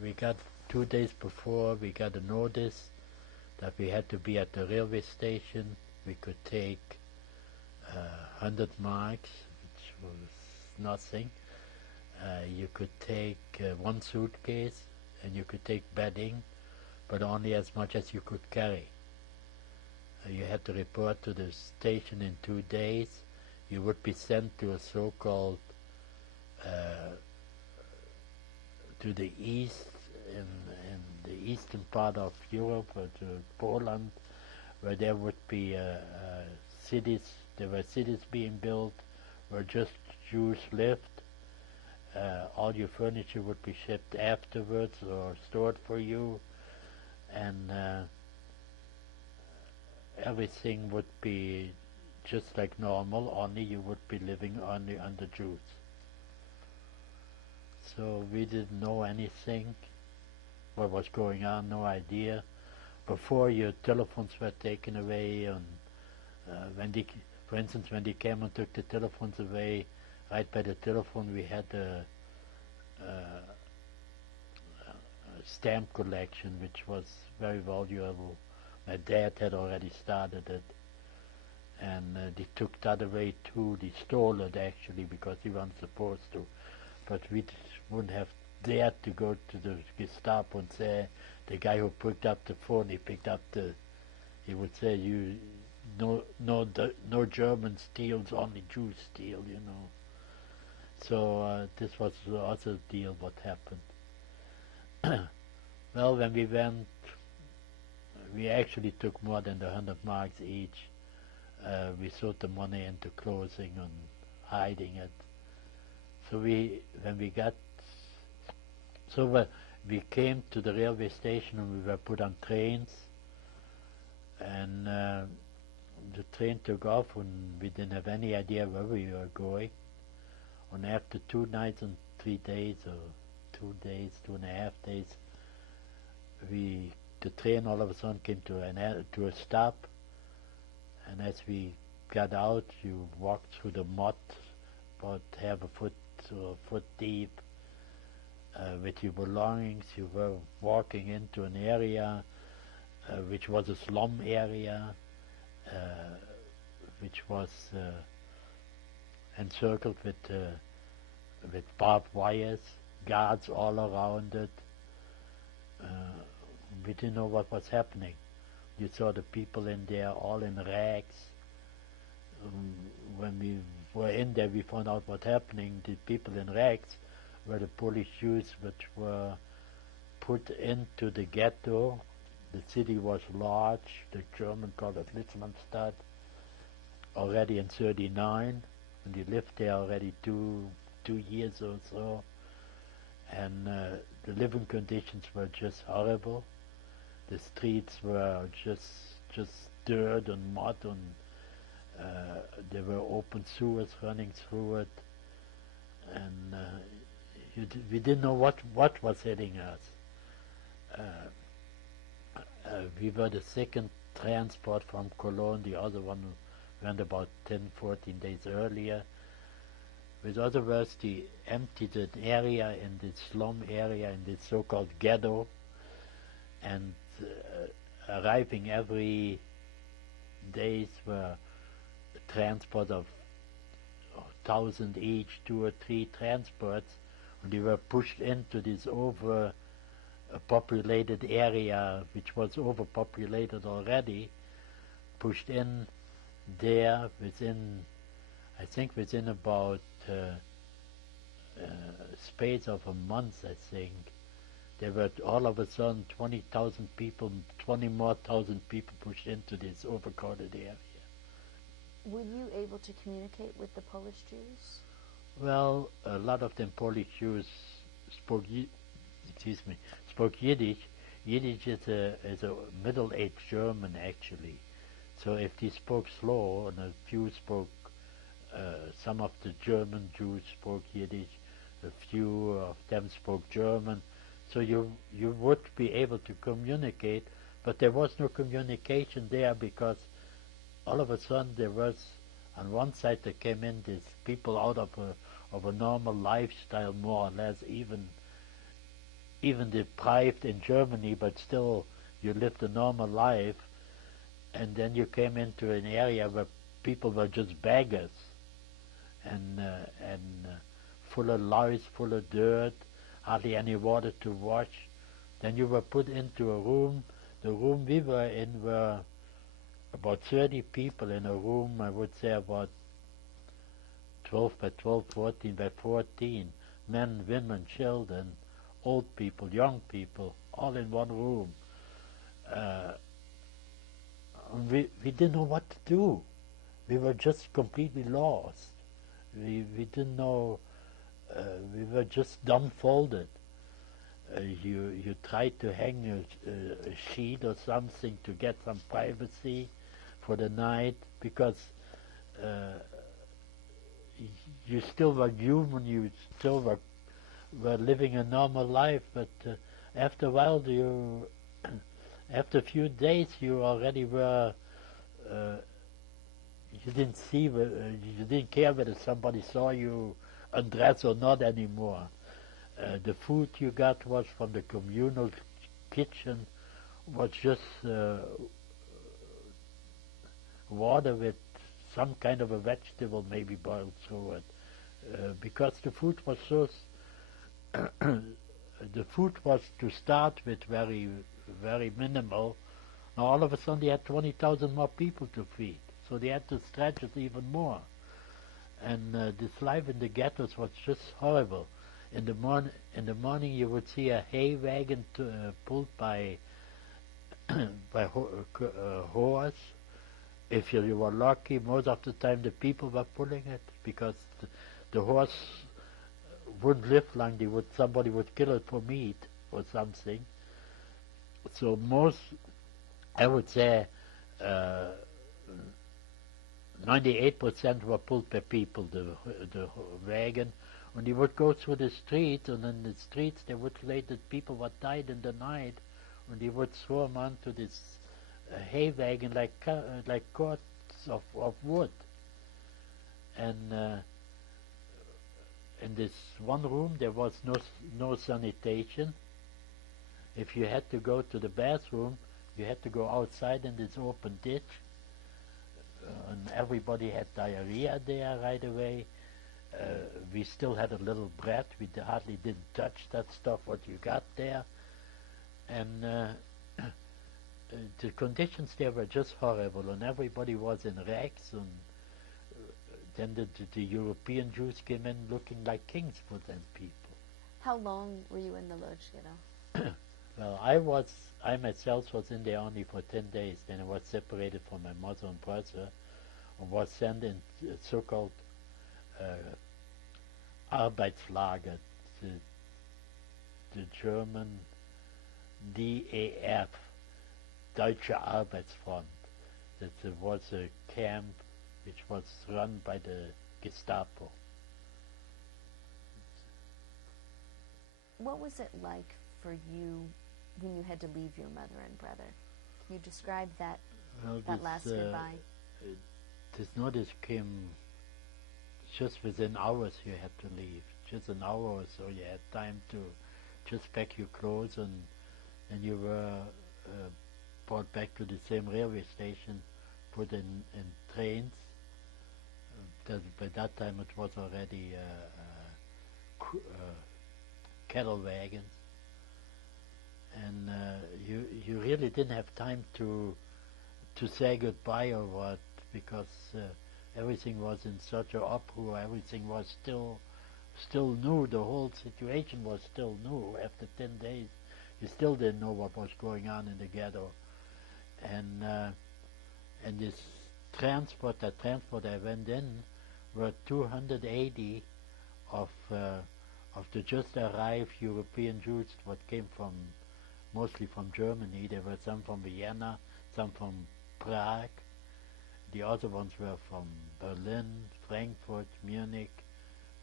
we got 2 days before, we got a notice that we had to be at the railway station. We could take 100 marks, which was nothing. You could take 1 suitcase, and you could take bedding, but only as much as you could carry. You had to report to the station in 2 days. You would be sent to a so-called to the east, in the eastern part of Europe, or to Poland, where there would be cities. There were cities being built where just Jews lived. All your furniture would be shipped afterwards or stored for you, and everything would be just like normal, only you would be living only under Jews. So we didn't know anything, what was going on, no idea. Before, your telephones were taken away, and for instance, when they came and took the telephones away, right by the telephone we had a stamp collection, which was very valuable. My dad had already started it, and they took that away too. They stole it actually, because they weren't supposed to. But we wouldn't have dared to go to the Gestapo and say, the guy who picked up the phone, he would say, no German steals, only Jews steal, you know. So this was the other deal what happened. Well, when we went, we actually took more than the 100 marks each. We sewed the money into clothing and hiding it. So we came to the railway station, and we were put on trains, and the train took off, and we didn't have any idea where we were going. And after 2 nights and 3 days, or 2 days, 2.5 days, the train all of a sudden came to a stop, and as we got out, you walked through the mud, about half a foot or a foot deep, with your belongings. You were walking into an area which was a slum area, which was encircled with barbed wires, guards all around it. We didn't know what was happening. You saw the people in there all in rags. When we were in there, we found out what happening. The people in rags were the Polish Jews which were put into the ghetto. The city was Lodz, the German called it Litzmannstadt, already in '39, and they lived there already two years or so. And the living conditions were just horrible. The streets were just dirt and mud, and there were open sewers running through it, and we didn't know what was hitting us. We were the second transport from Cologne. The other one went about 10-14 days earlier. With other words, they emptied an area in this slum area, in this so-called ghetto, and arriving every days were a transport of 1,000 each, 2 or 3 transports, and they were pushed into this populated area, which was overpopulated already, pushed in there I think within about space of a month, I think, there were all of a sudden 20,000 people, 20 more thousand people pushed into this overcrowded area. Were you able to communicate with the Polish Jews? Well, a lot of them Polish Jews spoke, spoke Yiddish. Yiddish is a middle-aged German actually. So if they spoke slow, and a few spoke, some of the German Jews spoke Yiddish, a few of them spoke German. So you would be able to communicate, but there was no communication there because all of a sudden there was, on one side there came in these people out of a normal lifestyle, more or less, even deprived in Germany, but still you lived a normal life, and then you came into an area where people were just beggars and full of lice, full of dirt, hardly any water to wash. Then you were put into a room. The room we were in were about 30 people in a room, I would say about 12 by 12, 14 by 14, men, women, children, old people, young people, all in one room. We didn't know what to do. We were just completely lost. We didn't know, we were just dumbfolded. You tried to hang a sheet or something to get some privacy for the night, because you still were human, you still were living a normal life, but after a while, after a few days, you already were, you didn't see, you didn't care whether somebody saw you undress or not anymore. The food you got was from the communal kitchen, was just water with some kind of a vegetable maybe boiled through it, because the food was so the food was, to start with, very, very minimal. Now all of a sudden they had 20,000 more people to feed, so they had to stretch it even more. And this life in the ghettos was just horrible. In the morning you would see a hay wagon pulled by horse. If you were lucky, most of the time the people were pulling it, because the horse wouldn't live long. Somebody would kill it for meat or something. So most, I would say, 98% were pulled by people, the wagon. And they would go through the streets, and in the streets they would lay the people what died in the night, and they would throw them onto this hay wagon like cords of wood. And in this one room there was no sanitation. If you had to go to the bathroom, you had to go outside in this open ditch, and everybody had diarrhea there right away. We still had a little bread. We hardly didn't touch that stuff what you got there. And the conditions there were just horrible, and everybody was in rags. And then the European Jews came in looking like kings for them people. How long were you in the Lodz ghetto? Well, I myself was in there only for 10 days. Then I was separated from my mother and brother, and was sent in so-called Arbeitslager, the German DAF, Deutsche Arbeitsfront. That was a camp which was run by the Gestapo. What was it like for you when you had to leave your mother and brother? Can you describe that last goodbye? This notice came just within hours. You had to leave, just an hour or so. You had time to just pack your clothes, and you were brought back to the same railway station, put in trains. By that time it was already cattle wagons, and you really didn't have time to say goodbye or what, because everything was in such an uproar. Everything was still new. The whole situation was still new after 10 days. We still didn't know what was going on in the ghetto, and this transport I went in were 280 of the just arrived European Jews what came from mostly from Germany. There were some from Vienna, some from Prague. The other ones were from Berlin, Frankfurt, Munich,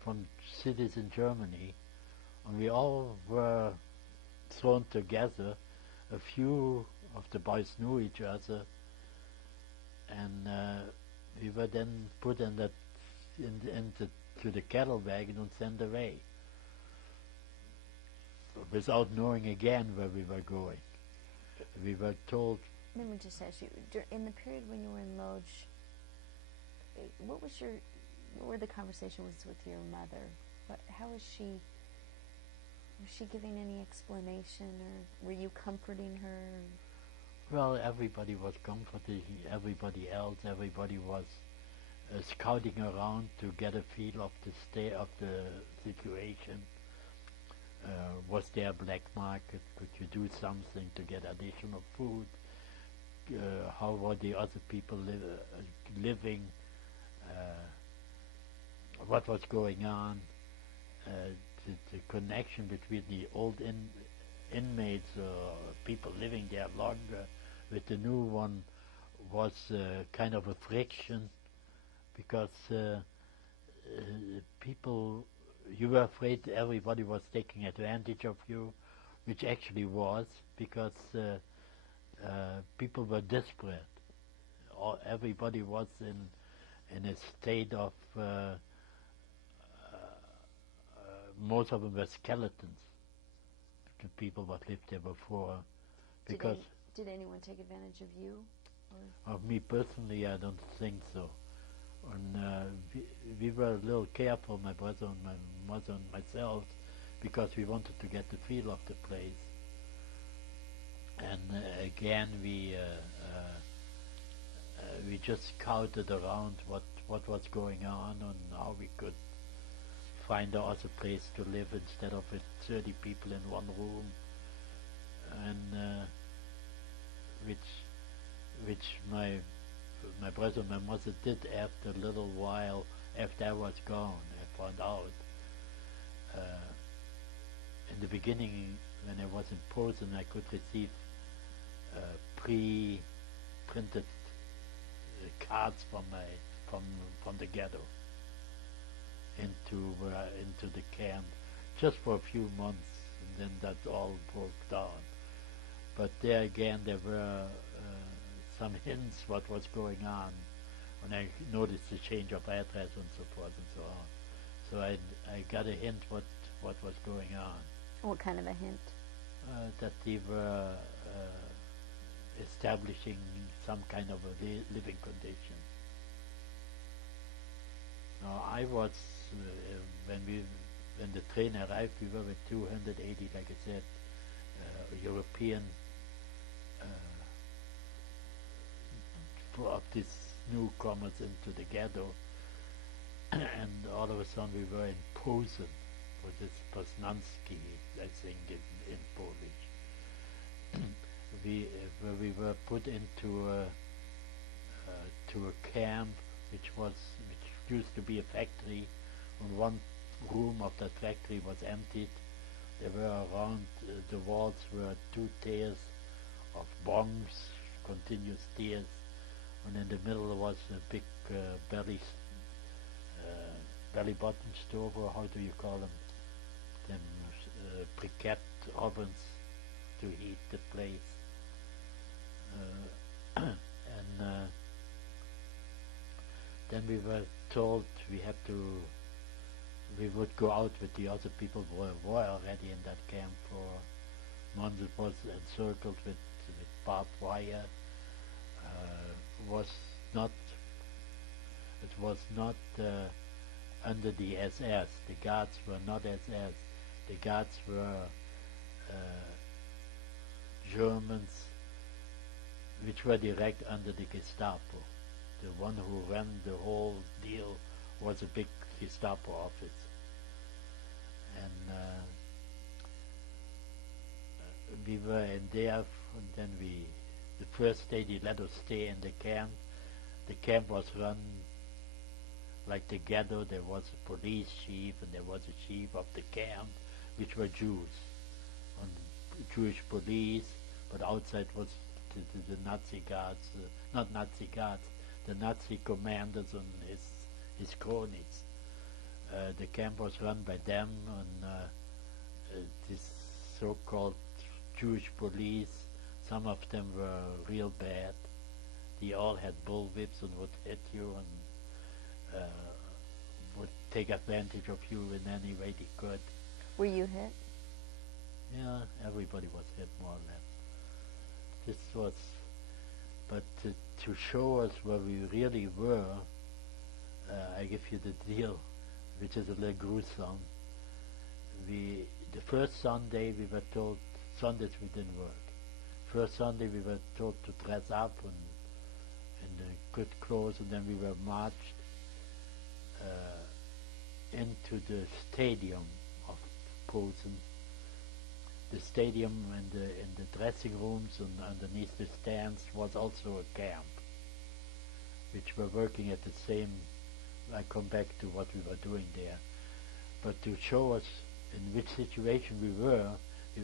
from cities in Germany. And we all were thrown together. A few of the boys knew each other, and we were then put in to the cattle wagon and sent away, without knowing again where we were going. We were told. Let me just ask you, in the period when you were in Lodz, what were the conversations with your mother? How was she? Was she giving any explanation, or were you comforting her? Well, everybody was comforting everybody else. Everybody was scouting around to get a feel of the state of the situation. Was there a black market? Could you do something to get additional food? How were the other people living? What was going on? The connection between the old inmates, people living there longer, with the new one was kind of a friction, because people, you were afraid everybody was taking advantage of you, which actually was, because people were desperate. Everybody was in a state of, most of them were skeletons, the people that lived there before. Because did anyone take advantage of you? Or? Of me personally, I don't think so. And we were a little careful, my brother and my mother and myself, because we wanted to get the feel of the place. And again, we just scouted around what was going on and how we could find another place to live instead of with 30 people in one room, and which my brother and my mother did after a little while after I was gone. I found out in the beginning, when I was in Posen, I could receive pre-printed cards from the ghetto into the camp, just for a few months, and then that all broke down. But there again, there were some hints what was going on when I noticed the change of address and so forth and so on. So I got a hint what was going on. What kind of a hint? That they were establishing some kind of a living condition. Now I was, when the train arrived, we were with 280, like I said, European of these newcomers into the ghetto, and all of a sudden we were in Posen, which is Poznański, I think, in Polish. Where we were put into a camp, which used to be a factory, and one room of that factory was emptied. There were around the walls were 2 tiers of bunks, continuous tiers, and in the middle was a big belly button stove, or how do you call them briquette ovens to heat the place. And then we were told we would go out with the other people who were already in that camp for months. It was encircled with barbed wire. It was not under the SS. The guards were not SS. The guards were Germans, which were direct under the Gestapo. The one who ran the whole deal was a big Gestapo office. And we were in there, and then the first day they let us stay in the camp. The camp was run like the Ghetto. There was a police chief, and there was a chief of the camp, which were Jews, and Jewish police, but outside was the Nazi guards, not Nazi guards, the Nazi commanders and his cronies. The camp was run by them, and this so-called Jewish police, some of them were real bad. They all had bullwhips and would hit you and would take advantage of you in any way they could. Were you hit? Yeah, everybody was hit more or less. This was, but to show us where we really were, I give you the deal, which is a little gruesome. The first Sunday we were told, Sundays we didn't work. First Sunday we were told to dress up and in the good clothes, and then we were marched into the stadium of Posen. The stadium and in the dressing rooms and underneath the stands was also a camp, which were working at the same. I come back to what we were doing there, but to show us in which situation we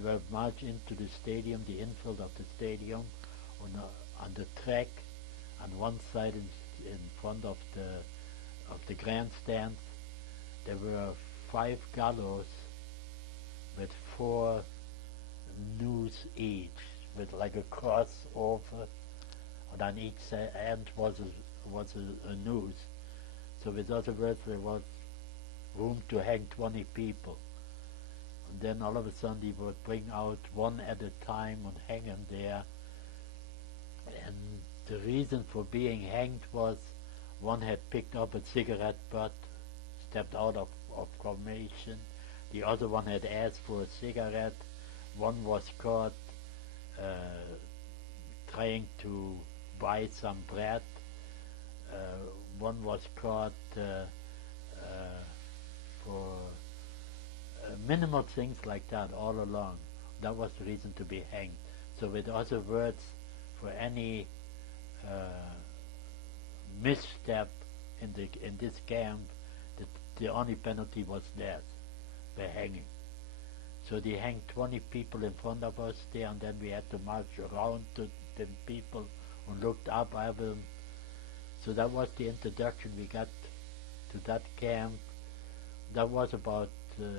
were marched into the stadium, the infield of the stadium, on the track, on one side in front of the grandstands, there were 5 gallows with 4 noose each, with like a cross over, and on each end was a noose. So with other words, there was room to hang 20 people. And then all of a sudden they would bring out one at a time and hang them there. And the reason for being hanged was one had picked up a cigarette butt, stepped out of formation. The other one had asked for a cigarette. One was caught trying to buy some bread. One was caught for minimal things like that all along. That was the reason to be hanged. So with other words, for any misstep in this camp, the only penalty was death by hanging. So they hanged 20 people in front of us there, and then we had to march around to the people and looked up at them. So that was the introduction we got to that camp. That was about,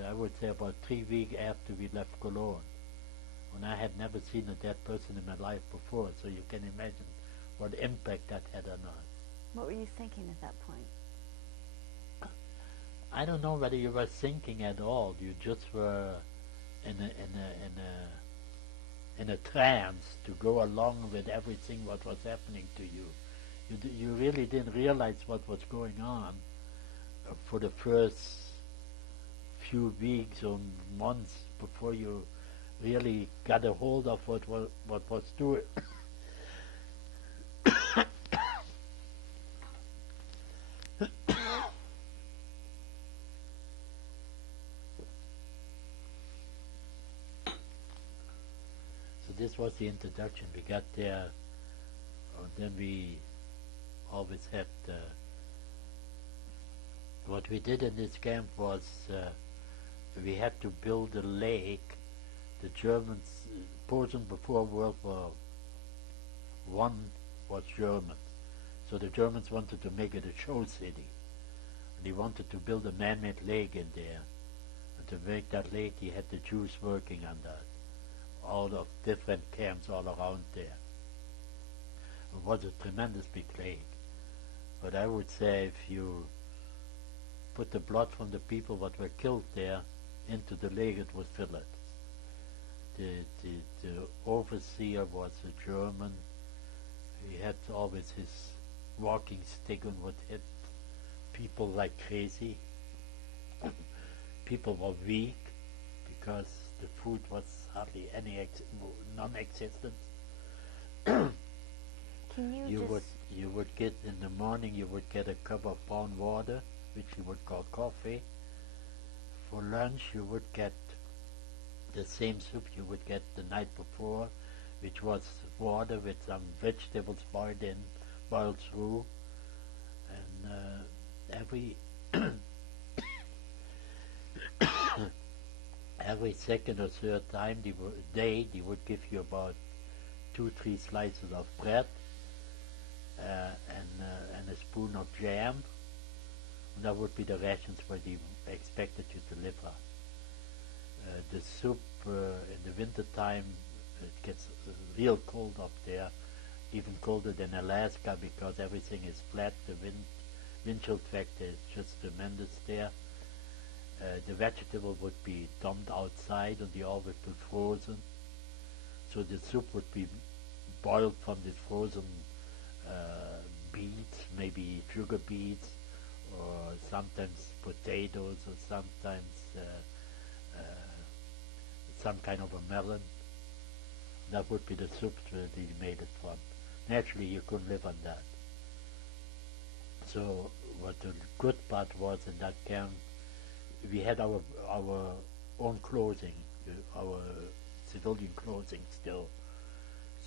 I would say, about 3 weeks after we left Cologne. And I had never seen a dead person in my life before, so you can imagine what impact that had on us. What were you thinking at that point? I don't know whether you were thinking at all. You just were in a trance to go along with everything what was happening to you. You really didn't realize what was going on for the first few weeks or months before you really got a hold of what was doing. So this was the introduction. We got there, and then we always had what we did in this camp was we had to build a lake. The Germans, Posen before World War I was German, so the Germans wanted to make it a show city. They wanted to build a man-made lake in there, and to make that lake, they had the Jews working on that, all of different camps all around there. It was a tremendous big lake. But I would say if you put the blood from the people that were killed there into the lake, it would fill it. The overseer was a German. He had always his walking stick and would hit people like crazy. People were weak because the food was hardly any non-existent. You would get in the morning, you would get a cup of brown water, which you would call coffee. For lunch you would get the same soup you would get the night before, which was water with some vegetables boiled through, and every every second or third time they would give you about 2-3 slices of bread and a spoon of jam. And that would be the rations what they expected you to live on. The soup in the winter time, it gets real cold up there, even colder than Alaska because everything is flat. The wind chill factor is just tremendous there. The vegetable would be dumped outside and they all would be frozen. So the soup would be boiled from the frozen beets, maybe sugar beets, or sometimes potatoes, or sometimes some kind of a melon. That would be the soup that they made it from. Naturally, you couldn't live on that. So what the good part was in that camp, we had our own clothing, our civilian clothing still.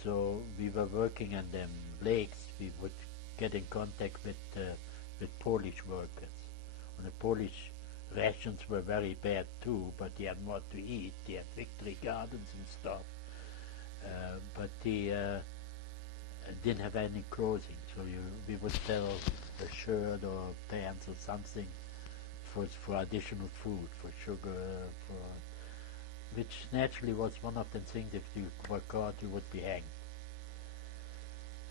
So we were working on them lakes. We would get in contact with Polish workers. And the Polish rations were very bad too, but they had more to eat. They had victory gardens and stuff. But they didn't have any clothing, so we would sell a shirt or pants or something for additional food, for sugar, which naturally was one of the things. If you were caught, you would be hanged.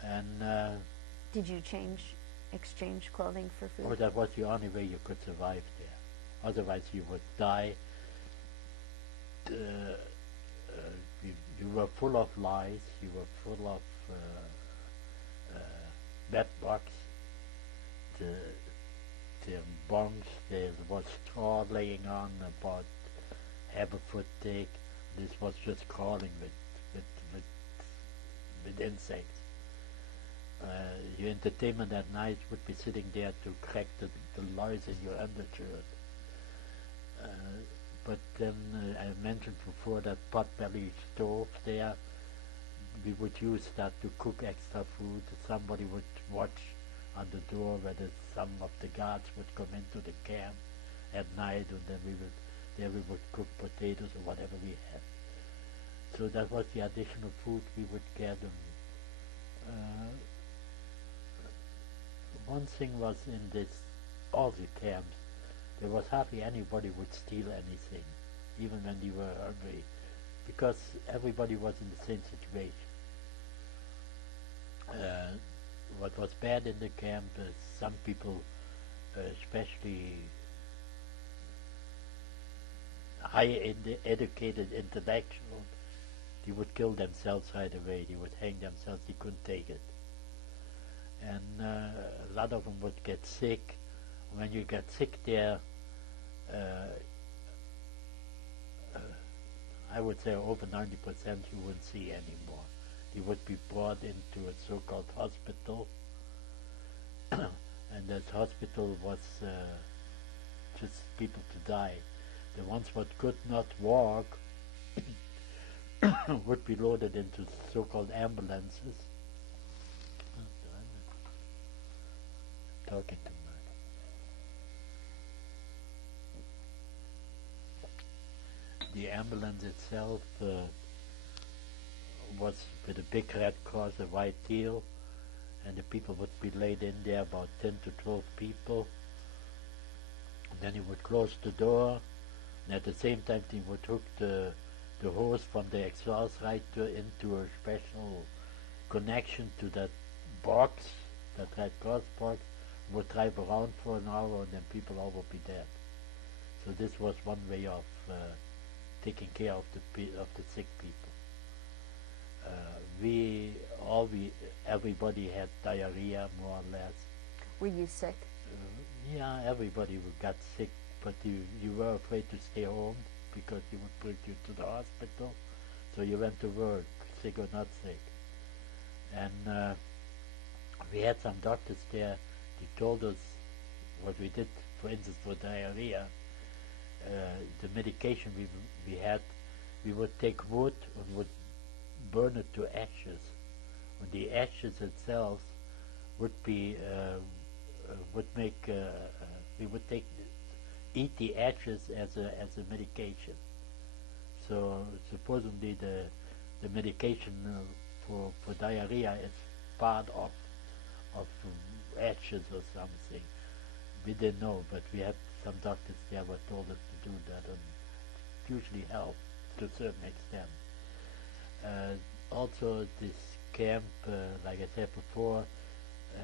And did you exchange clothing for food? Oh, that was the only way you could survive there. Otherwise, you would die. You were full of lice. You were full of bed bugs. The bunks, there was straw laying on about half a foot thick. This was just crawling with insects. Your entertainment at night would be sitting there to crack the lice in your undershirt. But then I mentioned before that pot-belly stove there. We would use that to cook extra food. Somebody would watch on the door whether some of the guards would come into the camp at night, and then we would cook potatoes or whatever we had. So that was the additional food we would get. One thing was in all the camps, there was hardly anybody would steal anything, even when they were hungry, because everybody was in the same situation. What was bad in the camp is some people, especially high educated intellectuals, they would kill themselves right away. They would hang themselves. They couldn't take it. And a lot of them would get sick. When you get sick there, I would say over 90% you wouldn't see anymore. You would be brought into a so-called hospital, and that hospital was just people to die. The ones what could not walk would be loaded into so-called ambulances. Talking too much. The ambulance itself was with a big red cross, a white teal, and the people would be laid in there, about 10 to 12 people. And then he would close the door, and at the same time he would hook the hose from the exhaust right into a special connection to that box, that red cross box, would drive around for an hour, and then people all would be dead. So this was one way of taking care of the sick people. Everybody had diarrhea, more or less. Were you sick? Yeah, everybody got sick, but you were afraid to stay home because you would bring you to the hospital. So you went to work, sick or not sick. And we had some doctors there. They told us what we did, for instance, for diarrhea. The medication we had, we would take wood and would burn it to ashes. And the ashes itself would be would make we would eat the ashes as a medication. So supposedly the medication for diarrhea is part of ashes or something. We didn't know, but we had some doctors there were told us to do that, and it usually helped to a certain extent. Also, this camp, like I said before,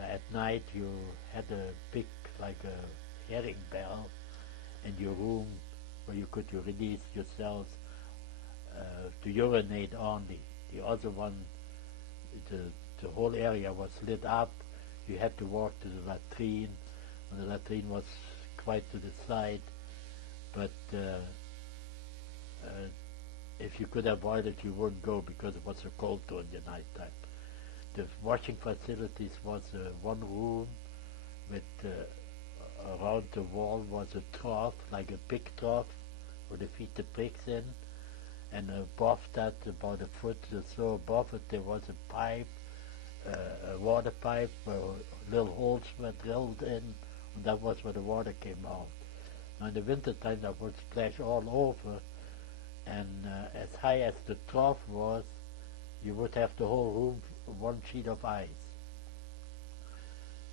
at night you had a big, like a herring bell in your room where you could release yourselves to urinate only. The other one, the whole area was lit up. You had to walk to the latrine, and the latrine was quite to the side, but if you could avoid it, you wouldn't go because it was so cold during the night time. The washing facilities was one room with around the wall was a trough, like a big trough, where they feed the pigs in, and above that, about a foot or so above it, there was a pipe, a water pipe where little holes were drilled in, and that was where the water came out. Now in the winter time that would splash all over, and as high as the trough was, you would have the whole room one sheet of ice.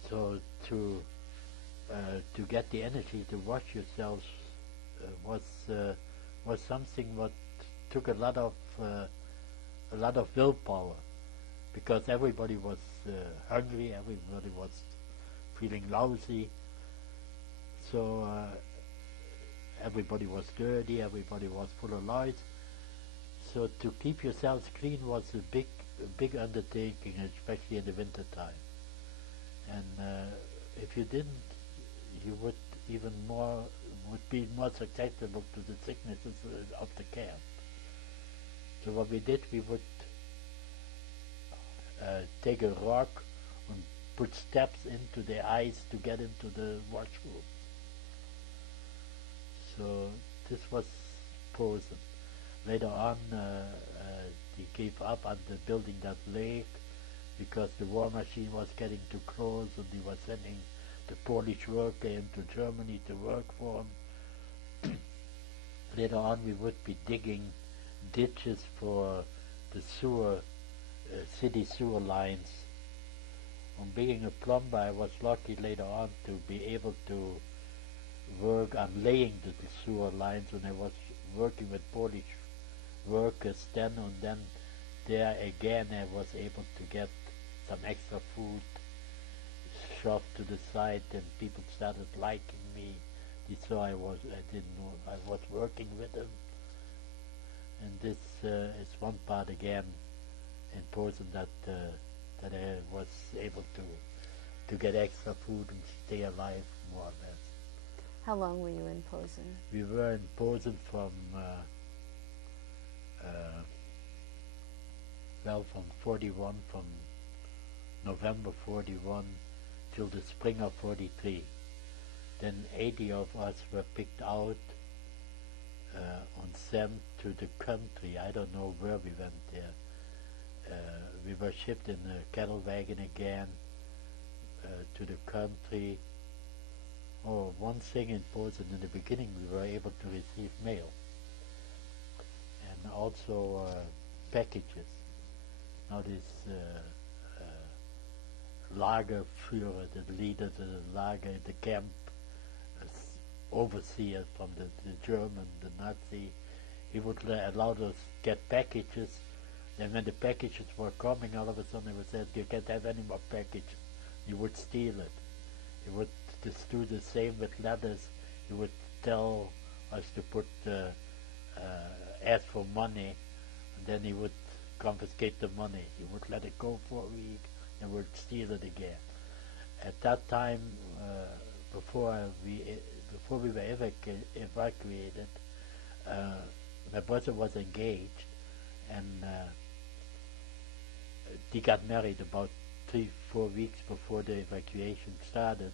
So to get the energy to wash yourselves was something what took a lot of willpower, because everybody was hungry, everybody was feeling lousy, so everybody was dirty, everybody was full of lice. So to keep yourselves clean was a big undertaking, especially in the winter time. And if you didn't, you would be more susceptible to the sicknesses of the camp. So what we did, we would take a rock and put steps into the ice to get into the washroom. So this was Posen. Later on, they gave up on the building that lake because the war machine was getting too close, and they were sending the Polish worker into Germany to work for them. Later on, we would be digging ditches for the sewer, city sewer lines. On being a plumber, I was lucky later on to be able to work on laying the sewer lines when I was working with Polish workers then, and then there again I was able to get some extra food shoved to the side, and people started liking me. They saw I was working with them. And this is one part again in Posen that I was able to get extra food and stay alive more or less. How long were you in Posen? We were in Posen from from 41, from November 41 till the spring of 43. Then 80 of us were picked out and sent to the country. I don't know where we went there. We were shipped in a cattle wagon again to the country. Oh, one thing in Posen, in the beginning we were able to receive mail, and also packages. Now this Lagerführer, the leader of the Lager, the camp overseer from the German, the Nazi, he would allow us get packages. Then when the packages were coming, all of a sudden he would say, you can't have any more packages. You would steal it. He would just do the same with letters. He would tell us to put, ask for money, and then he would confiscate the money. He would let it go for a week and would steal it again. At that time, before we were evacuated, my brother was engaged, and he got married about 3-4 weeks before the evacuation started,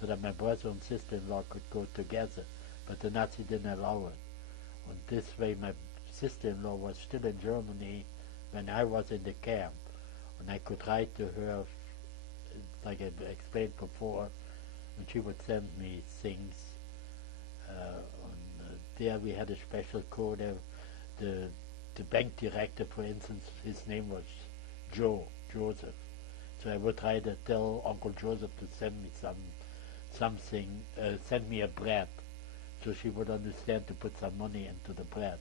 so that my brother and sister-in-law could go together, but the Nazi didn't allow it. And this way my sister-in-law was still in Germany when I was in the camp, and I could write to her, like I explained before, and she would send me things. There we had a special code. The bank director, for instance, his name was Joseph. So I would try to tell Uncle Joseph to send me something, send me a bread, so she would understand to put some money into the bread.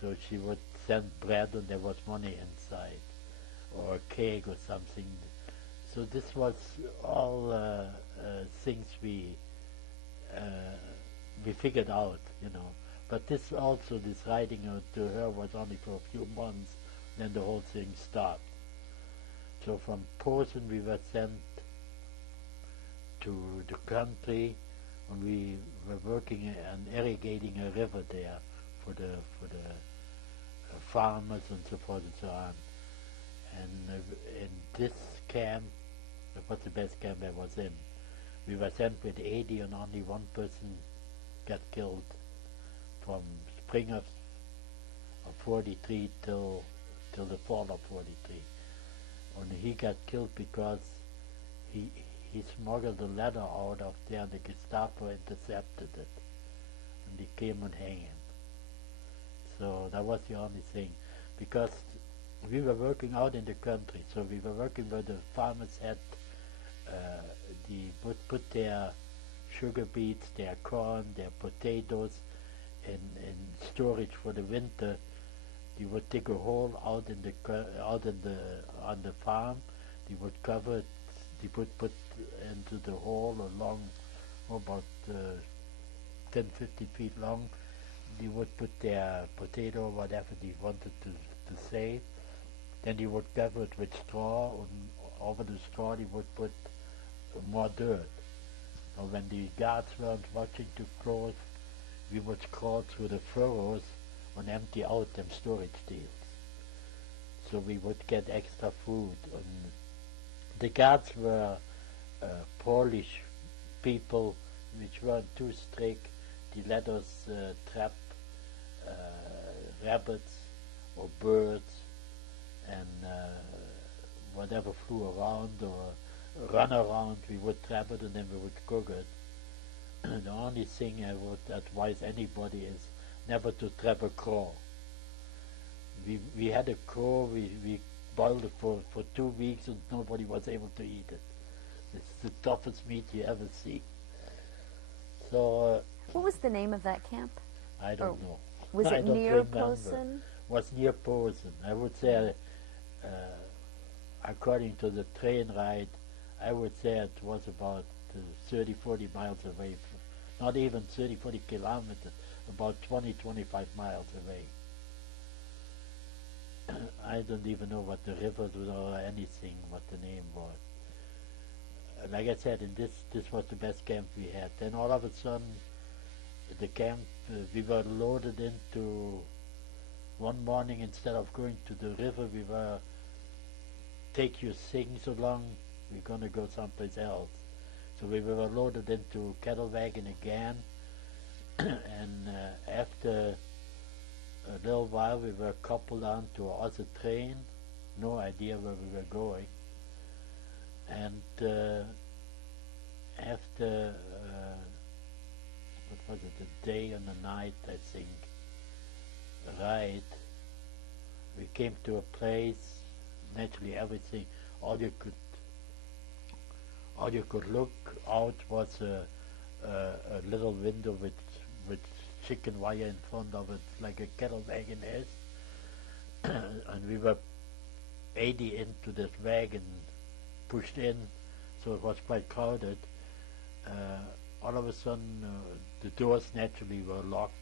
So she would send bread and there was money inside, or a cake or something. So this was all things we figured out, But this writing to her was only for a few months, then the whole thing stopped. So from Posen we were sent to the country, and we were working and irrigating a river there for the farmers and so forth and so on. And in this camp, that was the best camp I was in. We were sent with 80 and only one person got killed from spring of 43 till the fall of 43. And he got killed because he smuggled a letter out of there and the Gestapo intercepted it. And they came and hang him. So that was the only thing. Because we were working out in the country, so we were working where the farmers had put their sugar beets, their corn, their potatoes in storage for the winter. They would dig a hole out on the farm. They would cover it. They would put into the hole along about 10-15 feet long. They would put their potato or whatever they wanted to save. Then they would cover it with straw, and over the straw they would put more dirt. Now when the guards weren't watching too close, we would crawl through the furrows and empty out them storage deals. So we would get extra food. And the guards were Polish people which weren't too strict. They let us trap rabbits or birds and whatever flew around or run around, we would trap it and then we would cook it. The only thing I would advise anybody is never to trap a crow. We had a crow, we boiled it for 2 weeks and nobody was able to eat it. It's the toughest meat you ever see. So what was the name of that camp? I don't know. Was I it don't near remember. Posen? Was near Posen. I would say, according to the train ride, I would say it was about 30-40 miles away. Not even 30-40 kilometers, about 20-25 miles away. I don't even know what the river was or anything, what the name was. Like I said, this was the best camp we had. Then all of a sudden, the camp, we were loaded into, one morning instead of going to the river, we were, take your things along, we're going to go someplace else. So we were loaded into cattle wagon again, and after a little while we were coupled on to another train, no idea where we were going. And after, what was it, a day and a night, I think, ride, we came to a place, naturally everything, all you could look out was a little window with chicken wire in front of it, like a cattle wagon is. And we were 80 into this wagon, pushed in, so it was quite crowded. All of a sudden, the doors naturally were locked.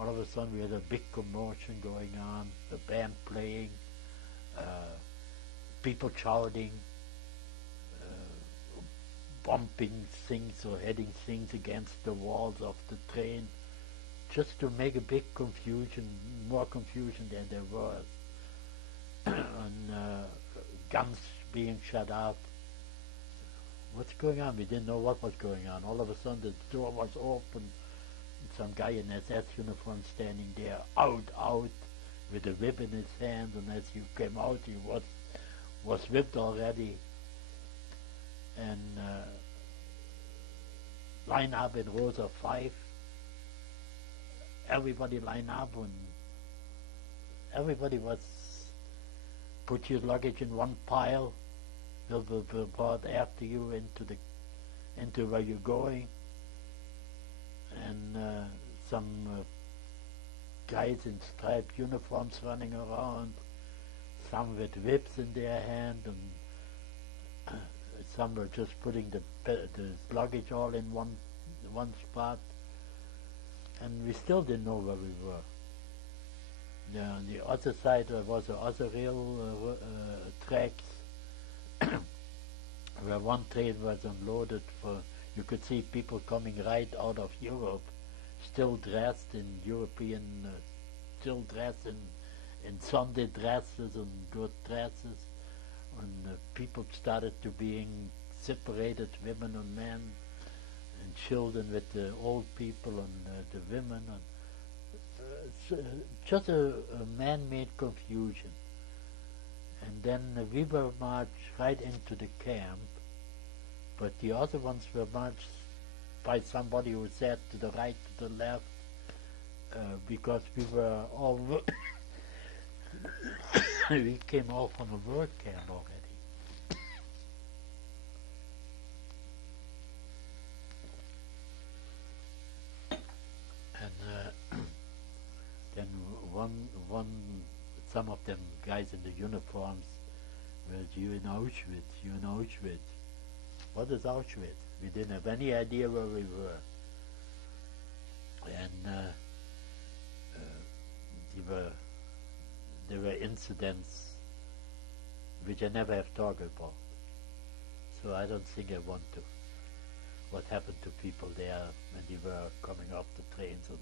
All of a sudden, we had a big commotion going on, the band playing, people shouting, bumping things or hitting things against the walls of the train, just to make a big confusion, more confusion than there was. And guns being shut up. What's going on? We didn't know what was going on. All of a sudden the door was open, some guy in SS uniform standing there, out, with a whip in his hand, and as you came out, he was whipped already, and line up in rows of 5. Everybody line up, and everybody was put your luggage in one pile. Will be brought after you into where you're going, and some guys in striped uniforms running around, some with whips in their hand, and some were just putting the luggage all in one spot, and we still didn't know where we were. On the other side there was the other rail tracks where one train was unloaded for. You could see people coming right out of Europe, still dressed in European, still dressed in Sunday dresses and good dresses, and people started to being separated, women and men, and children with the old people and the women, and just a man-made confusion. And then we were marched right into the camp, but the other ones were marched by somebody who sat to the right, to the left, because we were all we came all from a work camp already. And then some of them guys in the uniforms were, you in Auschwitz. What is Auschwitz? We didn't have any idea where we were. And there were incidents which I never have talked about. So I don't think I want to. What happened to people there when they were coming off the trains. And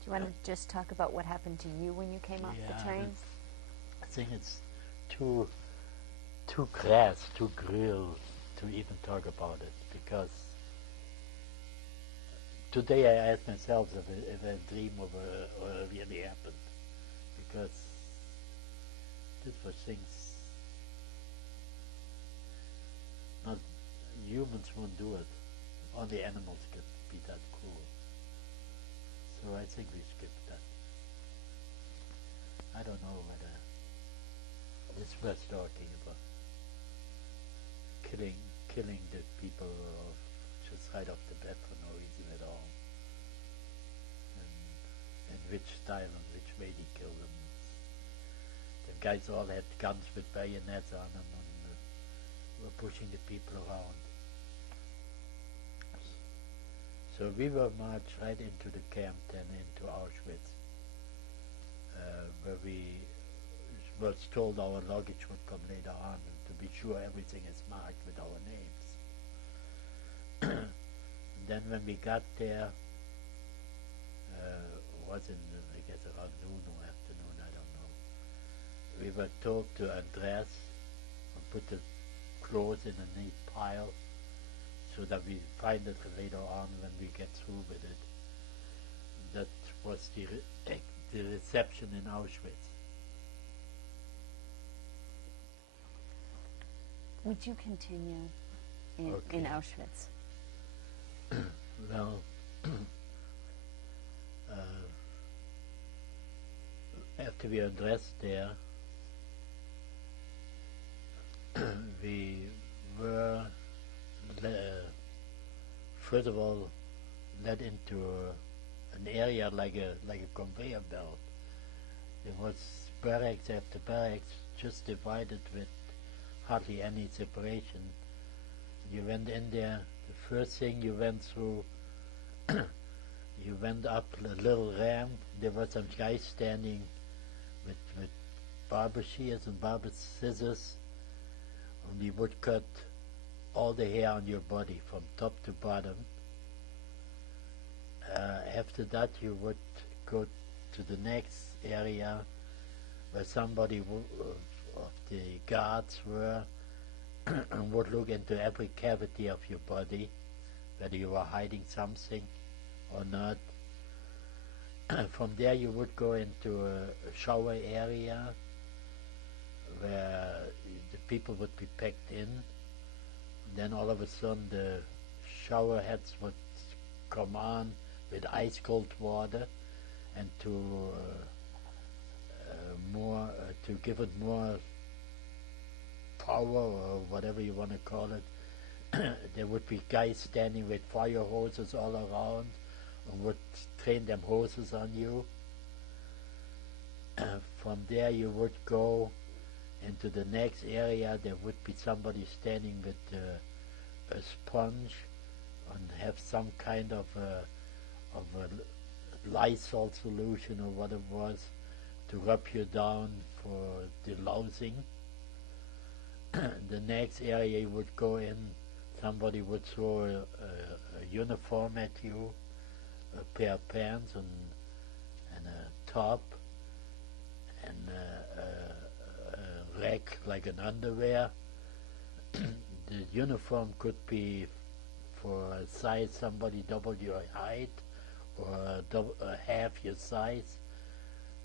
do you want to just talk about what happened to you when you came off the train? I think it's too crass, too grim to even talk about it, because today I ask myself if a dream of really happened, because this was things not humans won't do it. Only animals can be that cruel. So I think we skip that. I don't know whether this was talking about killing the people just right off the bat for no reason at all. And which style and which way they killed them. The guys all had guns with bayonets on them and were pushing the people around. So we were marched right into the camp, then into Auschwitz, where we was told our luggage would come later on, and to be sure everything is marked with our names. And then when we got there, was in, I guess, around noon or afternoon, I don't know. We were told to undress and put the clothes in a neat pile, so that we find it later on when we get through with it. That was the reception in Auschwitz. Would you continue in Auschwitz? Well, after we undressed there, we were first of all led into an area like a conveyor belt. There was barracks after barracks, just divided with hardly any separation. You went in there, the first thing you went through, you went up a little ramp. There were some guys standing with barber shears and barber scissors, and they would cut all the hair on your body from top to bottom. After that you would go to the next area where somebody of the guards were and would look into every cavity of your body, whether you were hiding something, or not. From there you would go into a shower area where the people would be packed in. Then all of a sudden the shower heads would come on with ice cold water, and to give it more power, or whatever you want to call it. There would be guys standing with fire hoses all around and would train them hoses on you. From there you would go into the next area. There would be somebody standing with a sponge and have some kind of a Lysol solution or what it was to rub you down for delousing. The next area you would go in, somebody would throw a uniform at you, a pair of pants and a top, and a rack like an underwear. The uniform could be for a size somebody double your height, or half your size.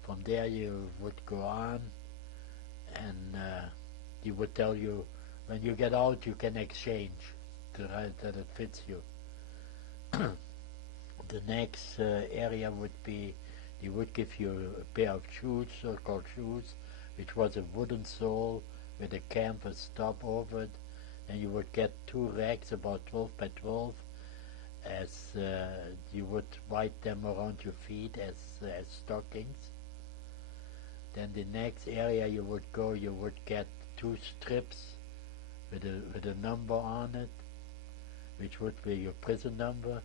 From there you would go on, and he would tell you when you get out you can exchange that it fits you. The next area would be, he would give you a pair of shoes, so-called shoes, which was a wooden sole with a canvas top over it, and you would get 2 racks about 12 by 12, as you would wipe them around your feet as stockings. Then the next area you would go, you would get 2 strips with a number on it, which would be your prison number.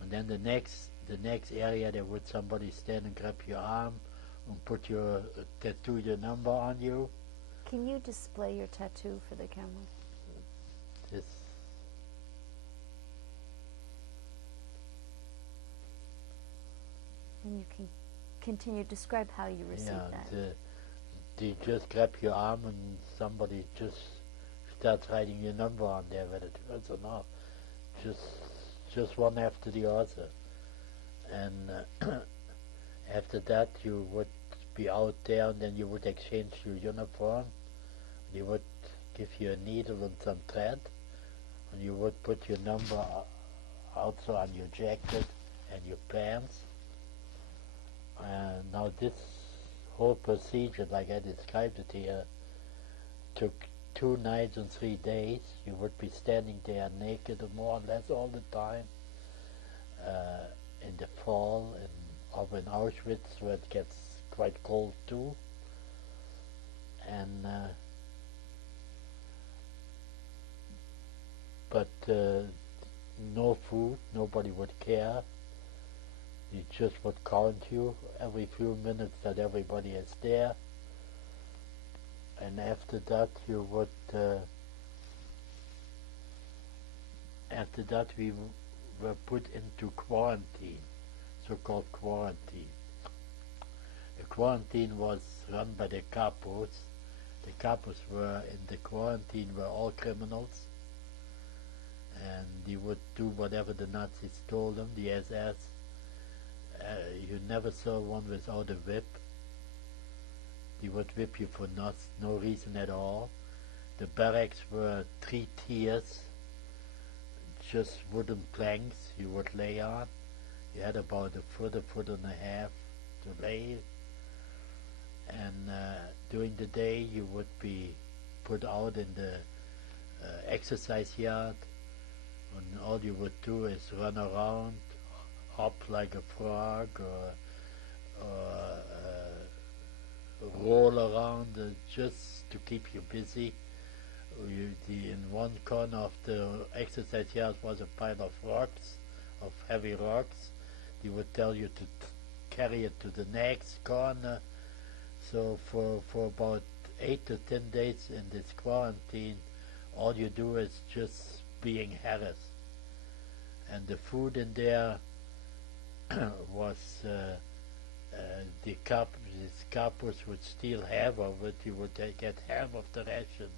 And then the next area, there would somebody stand and grab your arm and put your tattoo your number on you. Can you display your tattoo for the camera? This. And you can continue to describe how you received that. They just grab your arm and somebody just starts writing your number on there, whether it hurts or not. Just one after the other. And after that you would be out there, and then you would exchange your uniform. They would give you a needle and some thread, and you would put your number also on your jacket and your pants. And now this whole procedure, like I described it here, took 2 nights and 3 days. You would be standing there naked more or less all the time, in the fall, over in Auschwitz, where it gets quite cold too. And but no food, nobody would care. You just would count you every few minutes that everybody is there. And after that you would, after that we were put into quarantine, so-called quarantine. The quarantine was run by the capos. The capos were in the quarantine, were all criminals, and they would do whatever the Nazis told them, the SS. You never saw one without a whip. They would whip you for no reason at all. The barracks were 3 tiers, just wooden planks you would lay on. You had about a foot and a half to lay. And during the day you would be put out in the exercise yard, and all you would do is run around, hop like a frog, or roll around, just to keep you busy. In one corner of the exercise yard was a pile of rocks, of heavy rocks. They would tell you to carry it to the next corner. So for about 8 to 10 days in this quarantine, all you do is just being harassed. And the food in there was these capos would steal half of it. You would get half of the ration,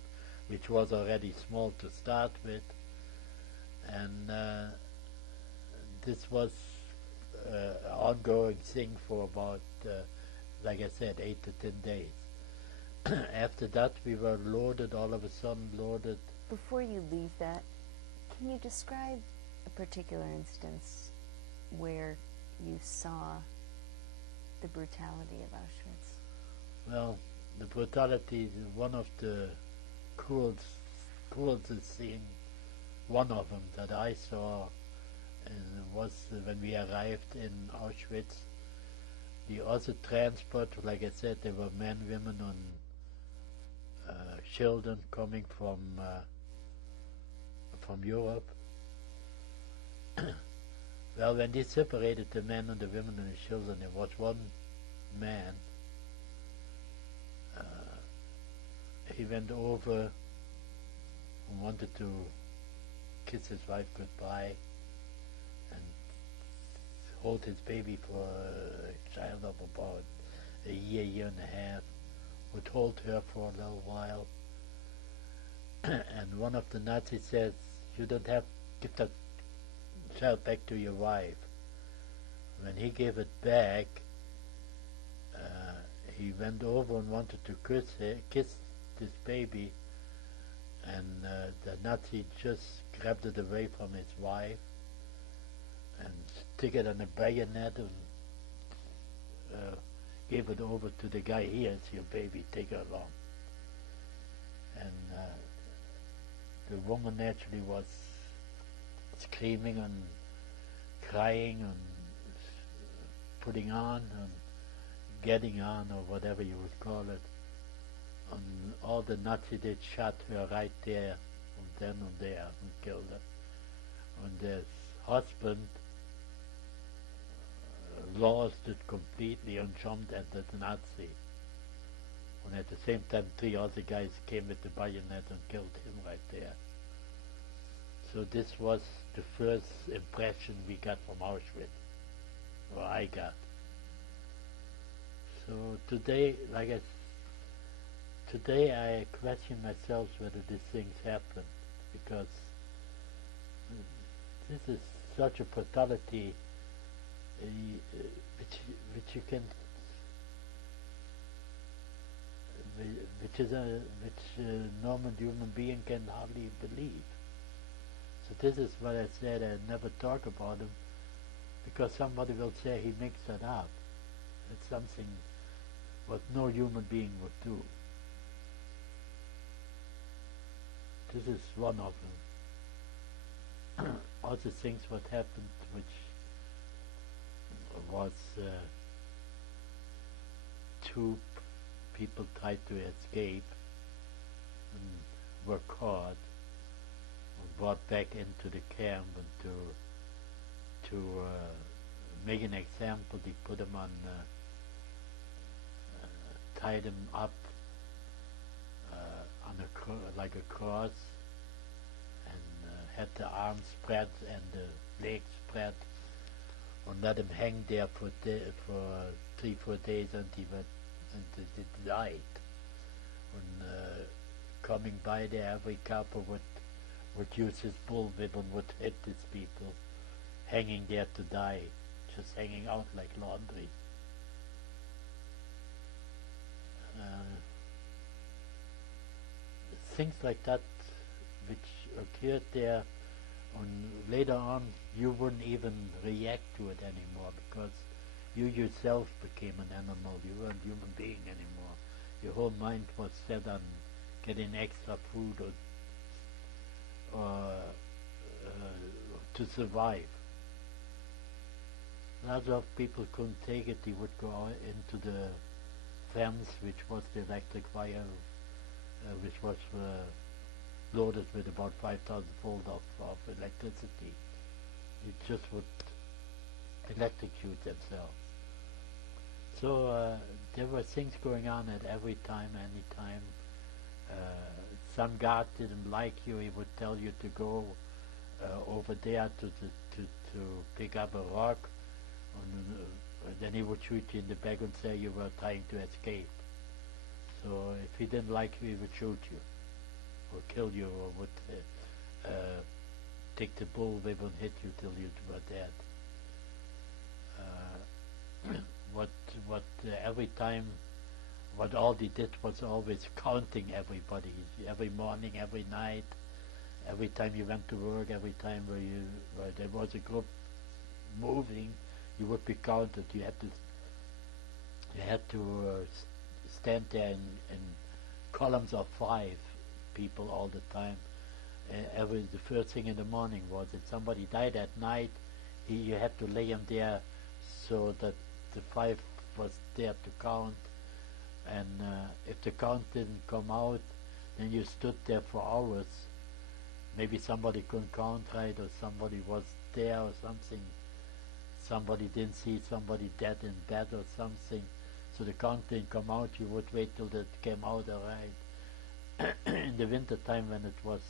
which was already small to start with. And this was ongoing thing for about, like I said, 8 to 10 days. After that, we were loaded, all of a sudden loaded. Before you leave that, can you describe a particular instance where you saw the brutality of Auschwitz? Well, the brutality, one of the cruelest scene, one of them that I saw was when we arrived in Auschwitz. The other transport, like I said, there were men, women, and children coming from Europe. Well, when they separated the men and the women and the children, there was one man. He went over and wanted to kiss his wife goodbye and hold his baby for a child of about a year and a half, would hold her for a little while. And one of the Nazis says, "You don't have to give that child back to your wife." When he gave it back, he went over and wanted to kiss this baby, and the Nazi just grabbed it away from his wife and stick it on a bayonet and gave it over to the guy. "Here's your baby, take her along." And the woman actually was screaming and crying and putting on and getting on, or whatever you would call it. And all the Nazis did shot her right there and then and there and killed her. And the husband lost it completely and jumped at the Nazi. And at the same time, 3 other guys came with the bayonet and killed him right there. So this was the first impression we got from Auschwitz, or I got. So today, today I question myself whether these things happen, because this is such a brutality which you can, which a normal human being can hardly believe. So this is what I said, I never talk about him, because somebody will say he makes that up. It's something what no human being would do. This is one of them. Other things what happened, which was 2 people tried to escape and were caught and brought back into the camp, and to make an example, they put them on, tied them up on like a cross, and had the arms spread and the legs spread, and let them hang there for 3-4 days until they died. And coming by there, every couple would use his bullwhip and would hit these people, hanging there to die, just hanging out like laundry. Things like that which occurred there, and later on you wouldn't even react to it anymore, because you yourself became an animal. You weren't a human being anymore. Your whole mind was set on getting extra food or to survive. Lots of people couldn't take it. They would go out into the fence, which was the electric wire, which was loaded with about 5,000 volt of electricity. It just would electrocute themselves. So there were things going on at every time, any time. Some guard didn't like you. He would tell you to go over there to pick up a rock, and then he would shoot you in the back and say you were trying to escape. So if he didn't like you, he would shoot you, or kill you, or would take the bullwhip and hit you till you were dead. what every time, what all they did was always counting everybody, every morning, every night, every time you went to work, every time where there was a group moving, you would be counted. You had to stand there in columns of 5 people all the time. The first thing in the morning was if somebody died at night, you had to lay him there so that the 5 was there to count. And if the count didn't come out, then you stood there for hours. Maybe somebody couldn't count right, or somebody was there or something. Somebody didn't see somebody dead in bed or something. So the count didn't come out, you would wait till it came out all right. In the winter time when it was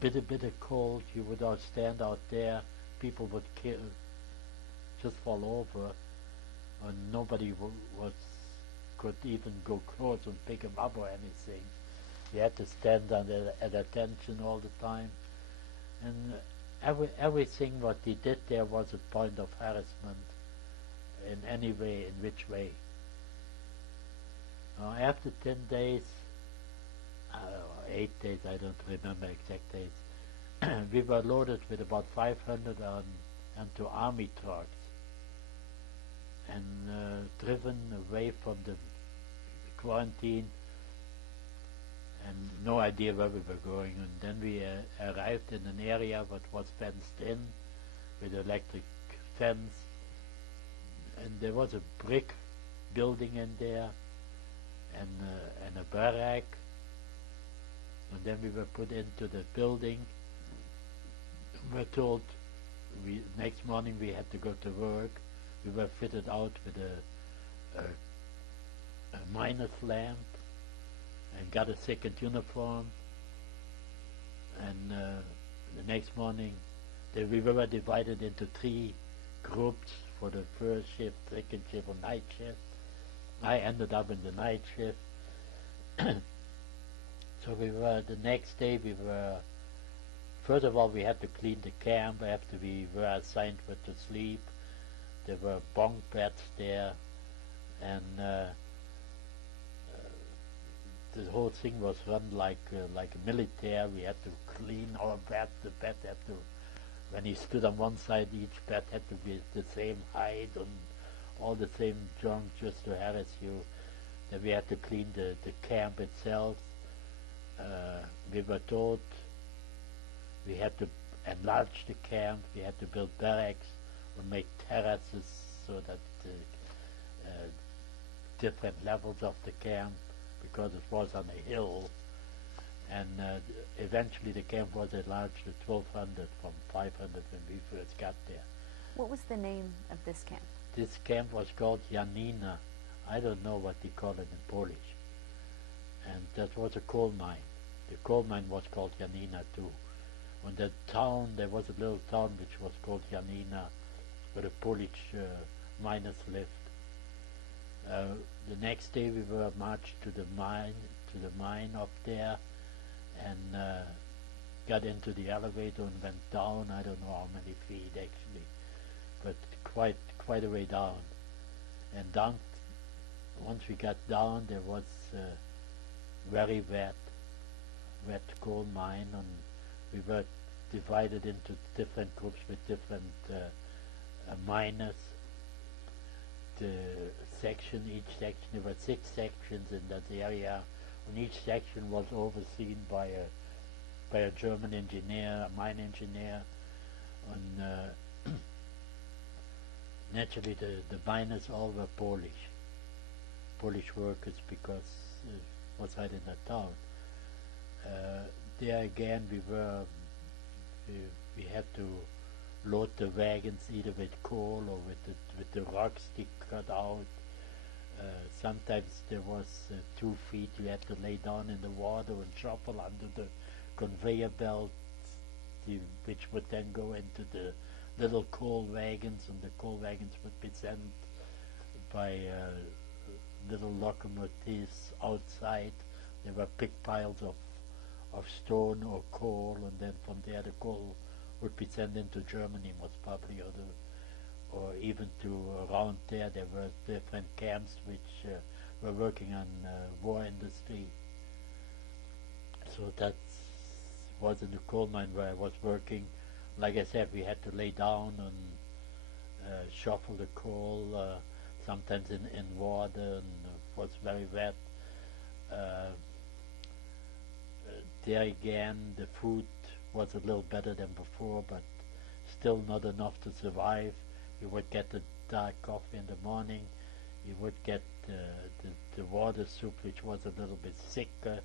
bitter cold, you would all stand out there, people would just fall over, and nobody could even go close and pick them up or anything. You had to stand at attention all the time. And everything what he did there was a point of harassment in any way, in which way. After 10 days, 8 days, I don't remember exact days, we were loaded with about 500 onto army trucks and driven away from the quarantine, and no idea where we were going. And then we arrived in an area that was fenced in with electric fence, and there was a brick building in there and a barrack. And then we were put into the building. We were told next morning we had to go to work. We were fitted out with a miner's lamp and got a second uniform. And the next morning we were divided into 3 groups for the first shift, second shift, and night shift. I ended up in the night shift. So we were, the next day we were, first of all we had to clean the camp after we were assigned with to sleep. There were bunk beds there, and the whole thing was run like a military. We had to clean our bed. The bed had to, when he stood on one side, each bed had to be the same height and all the same junk just to harass you. Then we had to clean the camp itself. We were told we had to enlarge the camp, we had to build barracks or make terraces so that different levels of the camp, because it was on a hill, and eventually the camp was enlarged to 1,200 from 500 when we first got there. What was the name of this camp? This camp was called Yanina. I don't know what they call it in Polish. And that was a coal mine. The coal mine was called Yanina too. On the town, there was a little town which was called Yanina, where the Polish miners lived. The next day we were marched to the mine up there, and got into the elevator and went down. I don't know how many feet actually, but quite a way down. And down, once we got down, there was very wet coal mine, and we were divided into different groups with different miners. Each section, there were 6 sections in that area, and each section was overseen by a German engineer, a mine engineer, and naturally the miners all were Polish workers, because it was right in the town. There again we had to load the wagons either with coal or with the rocks they cut out. Sometimes there was 2 feet you had to lay down in the water and shuffle under the conveyor belts, which would then go into the little coal wagons, and the coal wagons would be sent by little locomotives outside. There were big piles of stone or coal, and then from there the coal would be sent into Germany most probably, or or even to around there were different camps which were working on war industry. So that was in the coal mine where I was working. Like I said, we had to lay down and shuffle the coal, sometimes in water, and it was very wet. There again, the food was a little better than before, but still not enough to survive. You would get the dark coffee in the morning. You would get the water soup, which was a little bit thicker.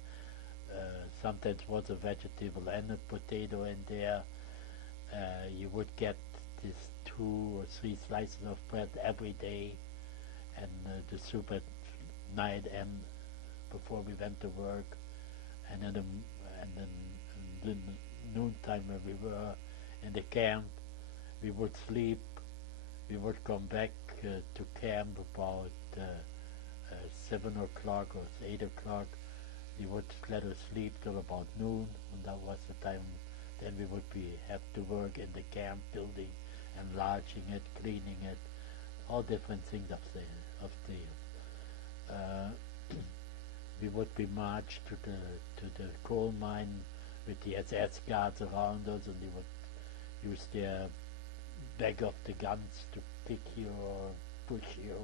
Sometimes was a vegetable and a potato in there. You would get this 2 or 3 slices of bread every day, and the soup at night and before we went to work. And then the noontime when we were in the camp, we would sleep. We would come back to camp about 7 o'clock or 8 o'clock. We would let us sleep till about noon, and that was the time. Then we would have to work in the camp building, enlarging it, cleaning it, all different things of the we would be marched to the coal mine with the SS guards around us, and they would use their back of the guns to pick you or push you.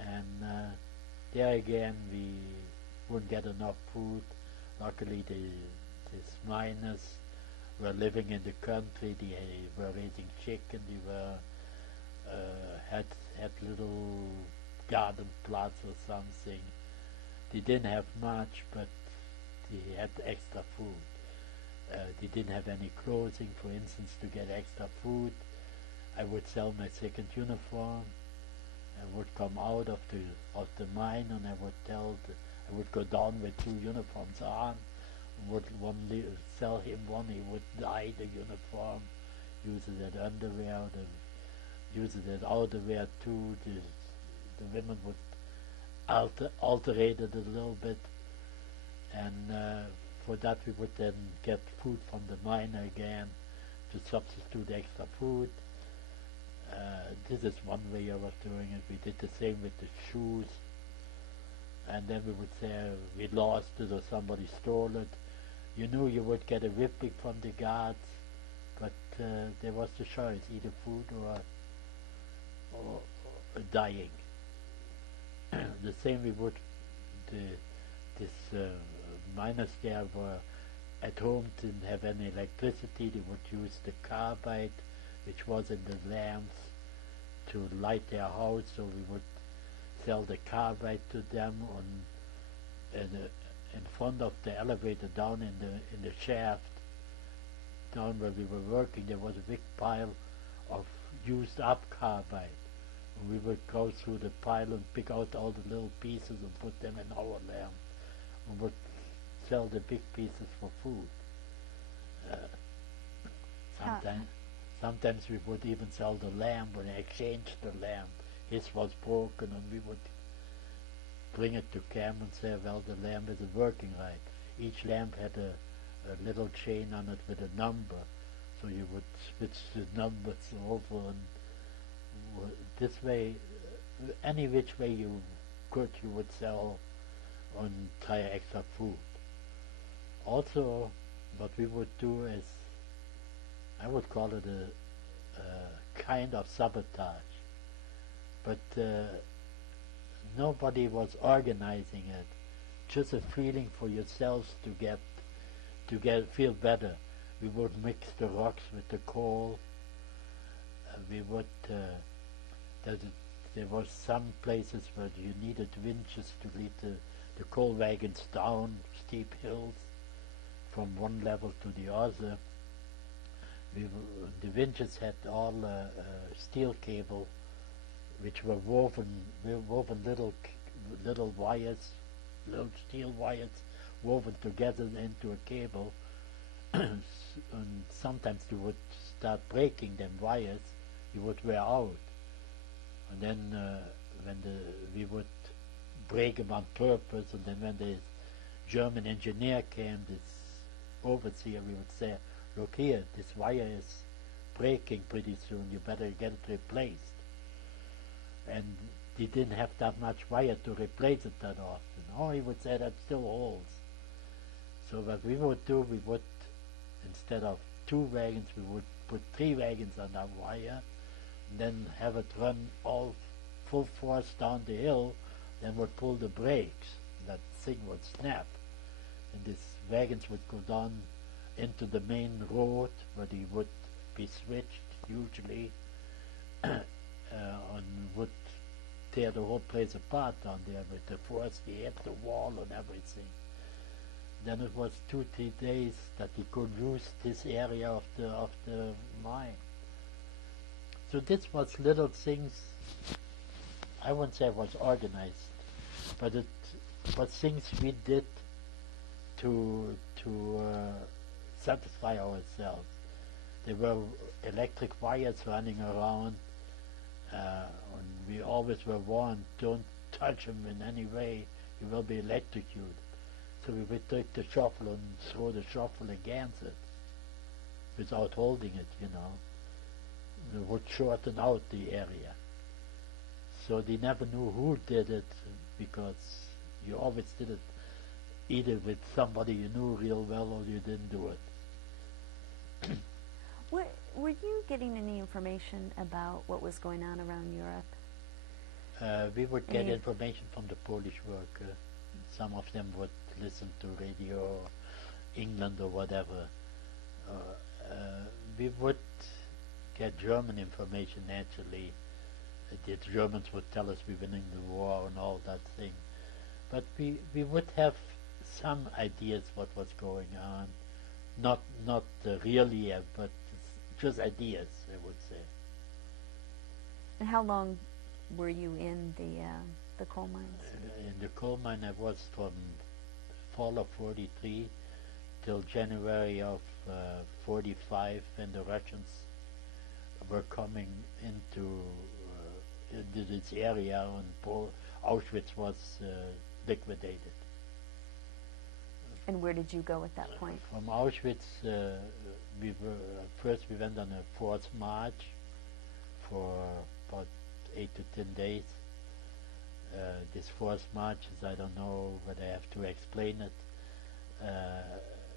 And there again we wouldn't get enough food. Luckily these miners were living in the country, they were raising chicken, they were had little garden plots or something. They didn't have much, but they had extra food. They didn't have any clothing, for instance. To get extra food, I would sell my second uniform. I would come out of the mine, and I would go down with 2 uniforms on. Would sell him one, he would dye the uniform, use it as underwear, use it as outerwear too. The women would alter it a little bit, and for that we would then get food from the mine again to substitute extra food. This is one way I was doing it. We did the same with the shoes, and then we would say we lost it or somebody stole it. You knew you would get a whipping from the guards, but there was the choice, either food or dying. The same we would, miners there were at home, didn't have any electricity. They would use the carbide, which was in the lamps, to light their house. So we would sell the carbide to them in front of the elevator, down in the shaft, down where we were working. There was a big pile of used up carbide. And we would go through the pile and pick out all the little pieces and put them in our lamp, and would sell the big pieces for food. Sometimes we would even sell the lamp and exchange the lamp. His was broken, and we would bring it to camp and say, well, the lamp isn't working right. Each lamp had a little chain on it with a number, so you would switch the numbers over, and this way, any which way you could, you would sell and try extra food. Also, what we would do is, I would call it a kind of sabotage, but nobody was organizing it. Just a feeling for yourselves to feel better. We would mix the rocks with the coal. We would. There were some places where you needed winches to lead the coal wagons down steep hills from one level to the other. The winches had all steel cable, which were woven little wires, little steel wires, woven together into a cable. And sometimes you would start breaking them wires, you would wear out. And then we would break them on purpose, and then when the German engineer came, this overseer, we would say, look here, this wire is breaking pretty soon. You better get it replaced. And he didn't have that much wire to replace it that often. Oh, he would say that's still holes. So what we would do, we would, instead of 2 wagons, we would put 3 wagons on that wire, and then have it run all full force down the hill, then would pull the brakes. That thing would snap. And these wagons would go down into the main road, where they would be switched, usually, and would tear the whole place apart down there with the force, they hit the wall and everything. Then it was 2-3 days that he could use this area of the mine. So this was little things. I wouldn't say it was organized, but it was things we did to satisfy ourselves. There were electric wires running around, and we always were warned, don't touch them in any way, you will be electrocuted. So we would take the shovel and throw the shovel against it without holding it, you know. We would shorten out the area. So they never knew who did it, because you always did it either with somebody you knew real well or you didn't do it. Were you getting any information about what was going on around Europe? We would get information from the Polish worker. Some of them would listen to radio, England or whatever. We would get German information naturally. The Germans would tell us we're winning the war and all that thing. But we would have some ideas what was going on. Not really, but just ideas, I would say. And how long were you in the coal mines? In the coal mine, I was from fall of 43 till January of 45, when the Russians were coming into this area, and Auschwitz was liquidated. And where did you go at that point? From Auschwitz, first we went on a forced march for about 8 to 10 days. This forced march is, I don't know whether I have to explain it.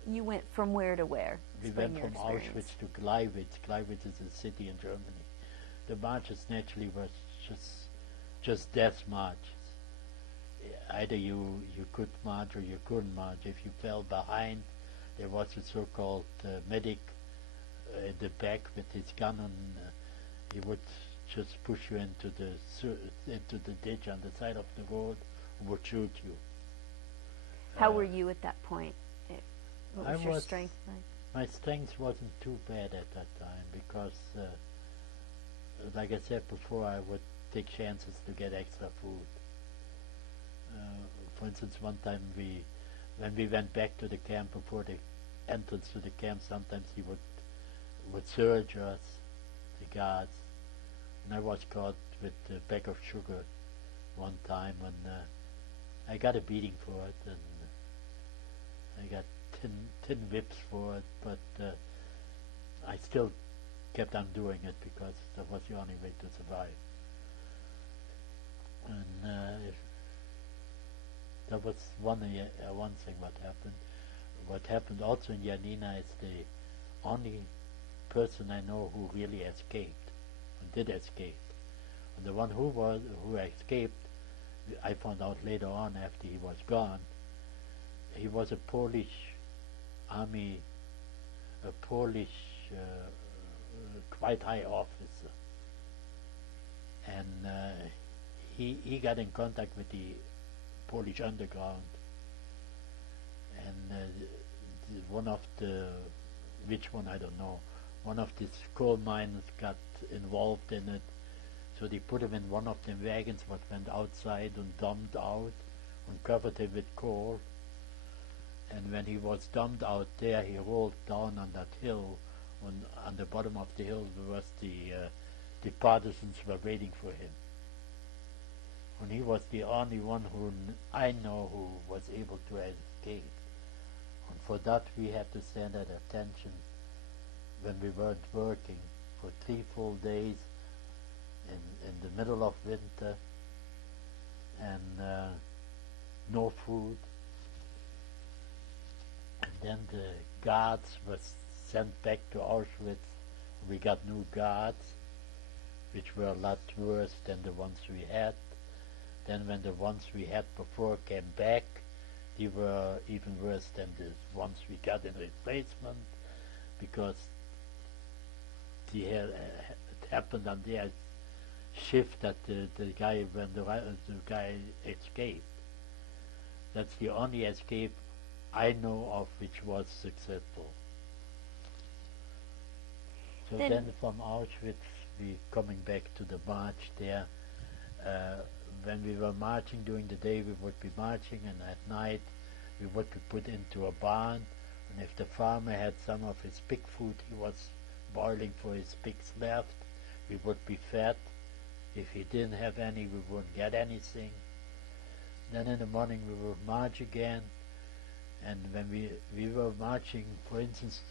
You went from where to where? We went from Auschwitz to Gleiwitz. Gleiwitz is a city in Germany. The marches naturally were just death marches. Either you could march or you couldn't march. If you fell behind, there was a so-called medic in the back with his gun, and he would just push you into the ditch on the side of the road and would shoot you. How were you at that point? What was your strength like? My strength wasn't too bad at that time, because like I said before, I would take chances to get extra food. For instance, one time when we went back to the camp, before the entrance to the camp, sometimes he would search us, the guards, and I was caught with a bag of sugar one time, and I got a beating for it, and I got 10 whips for it, but I still kept on doing it because that was the only way to survive. And that was one thing what happened. What happened also in Yanina is the only person I know who really escaped, and did escape. And the one who escaped, I found out later on after he was gone. He was a Polish army, quite high officer, and he got in contact with the Polish underground, and one of which one I don't know, one of these coal miners got involved in it, so they put him in one of them wagons what went outside and dumped out and covered him with coal. And when he was dumped out there, he rolled down on that hill. On the bottom of the hill was the partisans were waiting for him. And he was the only one who I know who was able to escape. And for that we had to stand at attention when we weren't working. for 3 full days in the middle of winter, and no food. And then the guards were sent back to Auschwitz. We got new guards, which were a lot worse than the ones we had. Then when the ones we had before came back, they were even worse than the ones we got in replacement, because it happened on their shift that the guy escaped. That's the only escape I know of which was successful. So then from Auschwitz we coming back to the march there. When we were marching during the day, we would be marching, and at night we would be put into a barn, and if the farmer had some of his pig food he was boiling for his pigs left, we would be fed. If he didn't have any, we wouldn't get anything. Then in the morning we would march again, and when we were marching, for instance,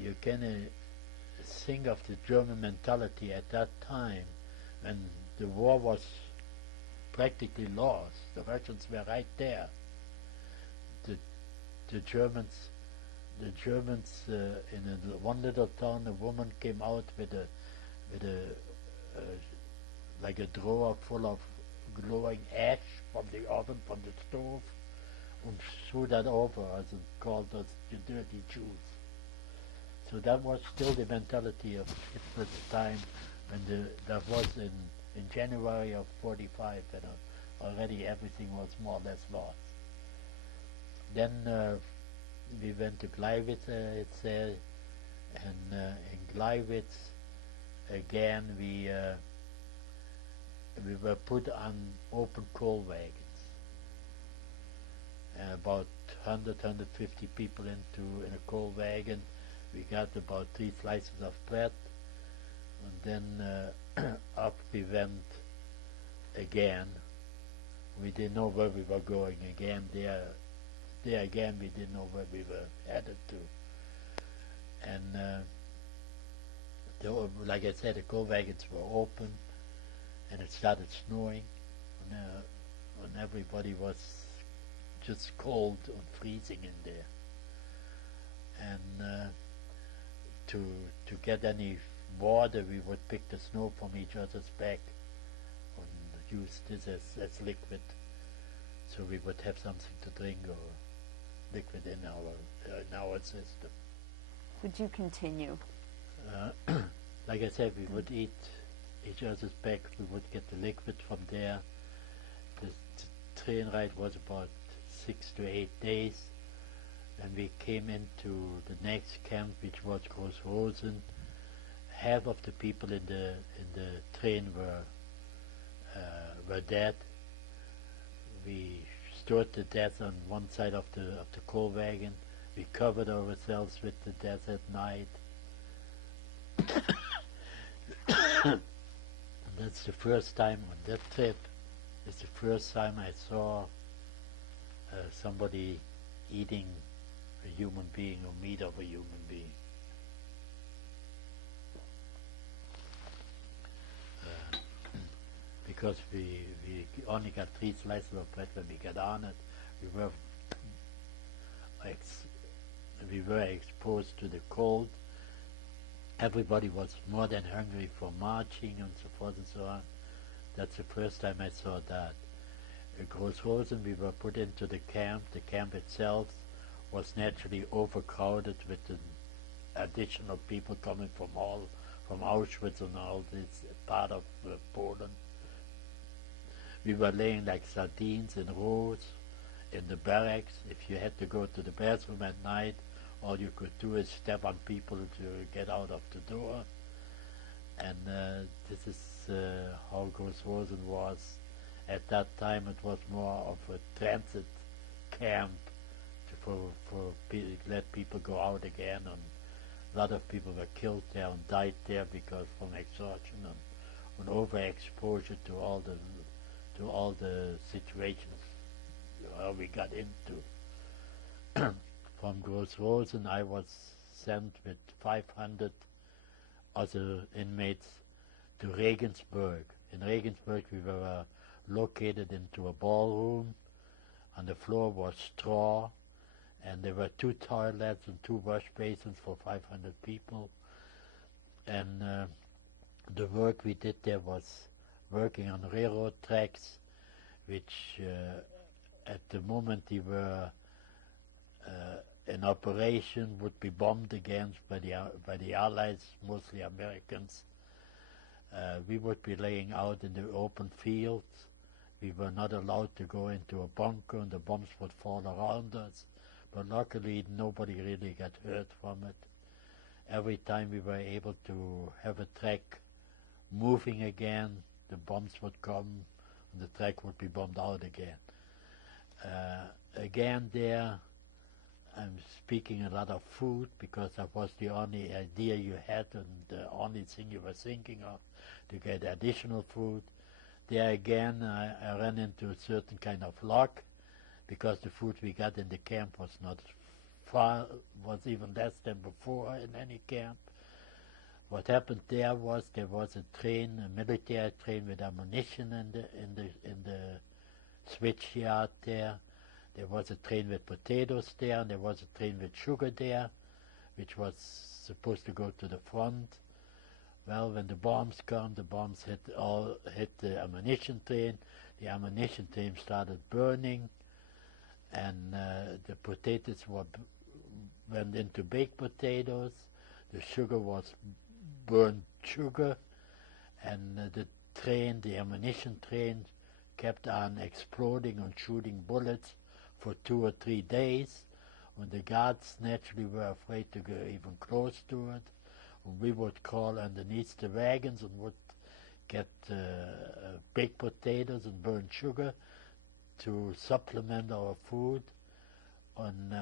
you can think of the German mentality at that time, when the war was practically lost. The Russians were right there. The Germans in one little town, a woman came out with a like a drawer full of glowing ash from the oven, from the stove, and threw that over us and called us the dirty Jews. So that was still the mentality of Hitler at the time, when that was in January of 45, and already everything was more or less lost. Then we went to Gleiwitz itself, and in Gleiwitz again we were put on open coal wagons. About 150 people in a coal wagon. We got about 3 slices of bread, and then up we went again. We didn't know where we were going again. There again we didn't know where we were headed to. And like I said, the coal wagons were open, and it started snowing, and everybody was just cold and freezing in there. And to get any water, we would pick the snow from each other's back and use this as liquid, so we would have something to drink or liquid in our system. Would you continue? Like I said, we would eat each other's back. We would get the liquid from there. The train ride was about 6 to 8 days. Then we came into the next camp, which was Großrosen. Half of the people in the train were dead. We stored the death on one side of the coal wagon. We covered ourselves with the death at night. And that's the first time on that trip. It's the first time I saw somebody eating a human being or meat of a human being. Because we only got 3 slices of bread when we got on it. We were exposed to the cold. Everybody was more than hungry for marching and so forth and so on. That's the first time I saw that. At Großrosen we were put into the camp. The camp itself was naturally overcrowded with the additional people coming from Auschwitz and all this part of Poland. We were laying like sardines in rows in the barracks. If you had to go to the bathroom at night, all you could do is step on people to get out of the door. And this is how Großrosen was. At that time it was more of a transit camp to let people go out again, and a lot of people were killed there and died there because from exhaustion and overexposure to all the situations we got into. From Großrosen I was sent with 500 other inmates to Regensburg. In Regensburg we were located into a ballroom. On the floor was straw, and there were 2 toilets and 2 wash basins for 500 people. And the work we did there was working on railroad tracks, which at the moment they were in operation, would be bombed against by the Allies, mostly Americans. We would be laying out in the open fields. We were not allowed to go into a bunker, and the bombs would fall around us. But luckily nobody really got hurt from it. Every time we were able to have a track moving again, the bombs would come and the track would be bombed out again. Again there, I'm speaking a lot of food because that was the only idea you had and the only thing you were thinking of, to get additional food. There again, I ran into a certain kind of luck, because the food we got in the camp was not far, was even less than before in any camp. What happened there was a train, a military train with ammunition in the switch yard there. There was a train with potatoes there, and there was a train with sugar there, which was supposed to go to the front. Well, when the bombs come, the bombs hit the ammunition train. The ammunition train started burning, and the potatoes went into baked potatoes. The sugar was burned sugar, and the ammunition train kept on exploding and shooting bullets for 2 or 3 days. When the guards naturally were afraid to go even close to it, we would crawl underneath the wagons and would get baked potatoes and burnt sugar to supplement our food. And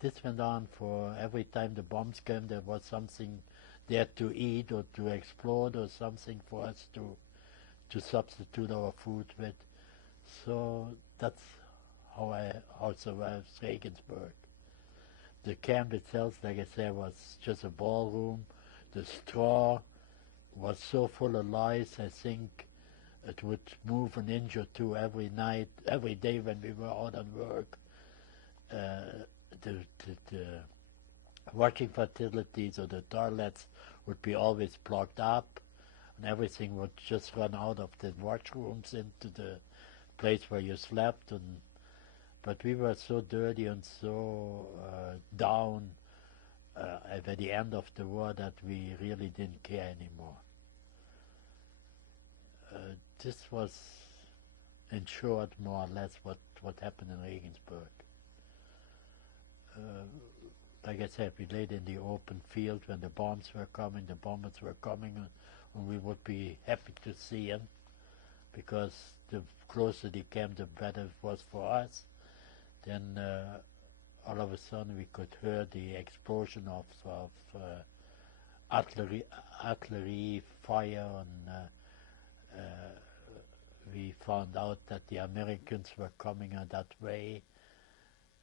this went on for every time the bombs came, there was something there to eat or to explode or something for us to substitute our food with. So that's how I survived Regensburg. The camp itself, like I said, was just a ballroom. The straw was so full of lice, I think it would move an inch or two every night, every day when we were out on work. The washing facilities or the toilets would be always blocked up, and everything would just run out of the washrooms into the place where you slept. But we were so dirty and so down at the end of the war that we really didn't care anymore. This was, in short, more or less what happened in Regensburg. Like I said, we laid in the open field when the bombs were coming, the bombers were coming, and we would be happy to see them, because the closer they came, the better it was for us. Then all of a sudden we could hear the explosion of artillery fire, and we found out that the Americans were coming that way.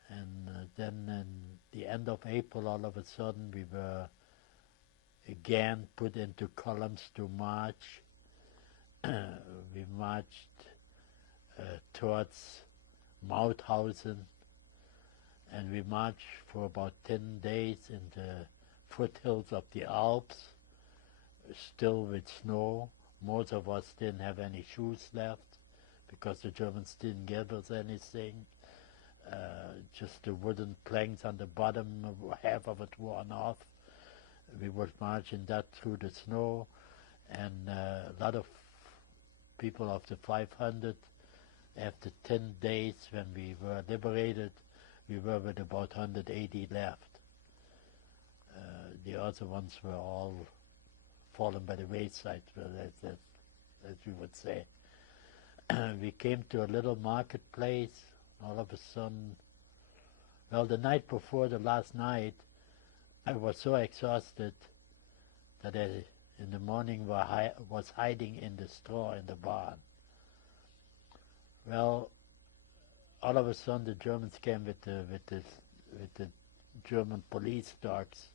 And then in the end of April, all of a sudden we were again put into columns to march. We marched towards Mauthausen, and we marched for about 10 days in the foothills of the Alps, still with snow. Most of us didn't have any shoes left because the Germans didn't give us anything. Just the wooden planks on the bottom, half of it worn off. We were marching that through the snow, and a lot of people of the 500, after 10 days when we were liberated, we were with about 180 left. The other ones were all fallen by the wayside, as we would say. We came to a little marketplace. All of a sudden, well, the night before the last night, I was so exhausted that I, in the morning, was hiding in the straw in the barn. Well, all of a sudden, the Germans came with the German police dogs,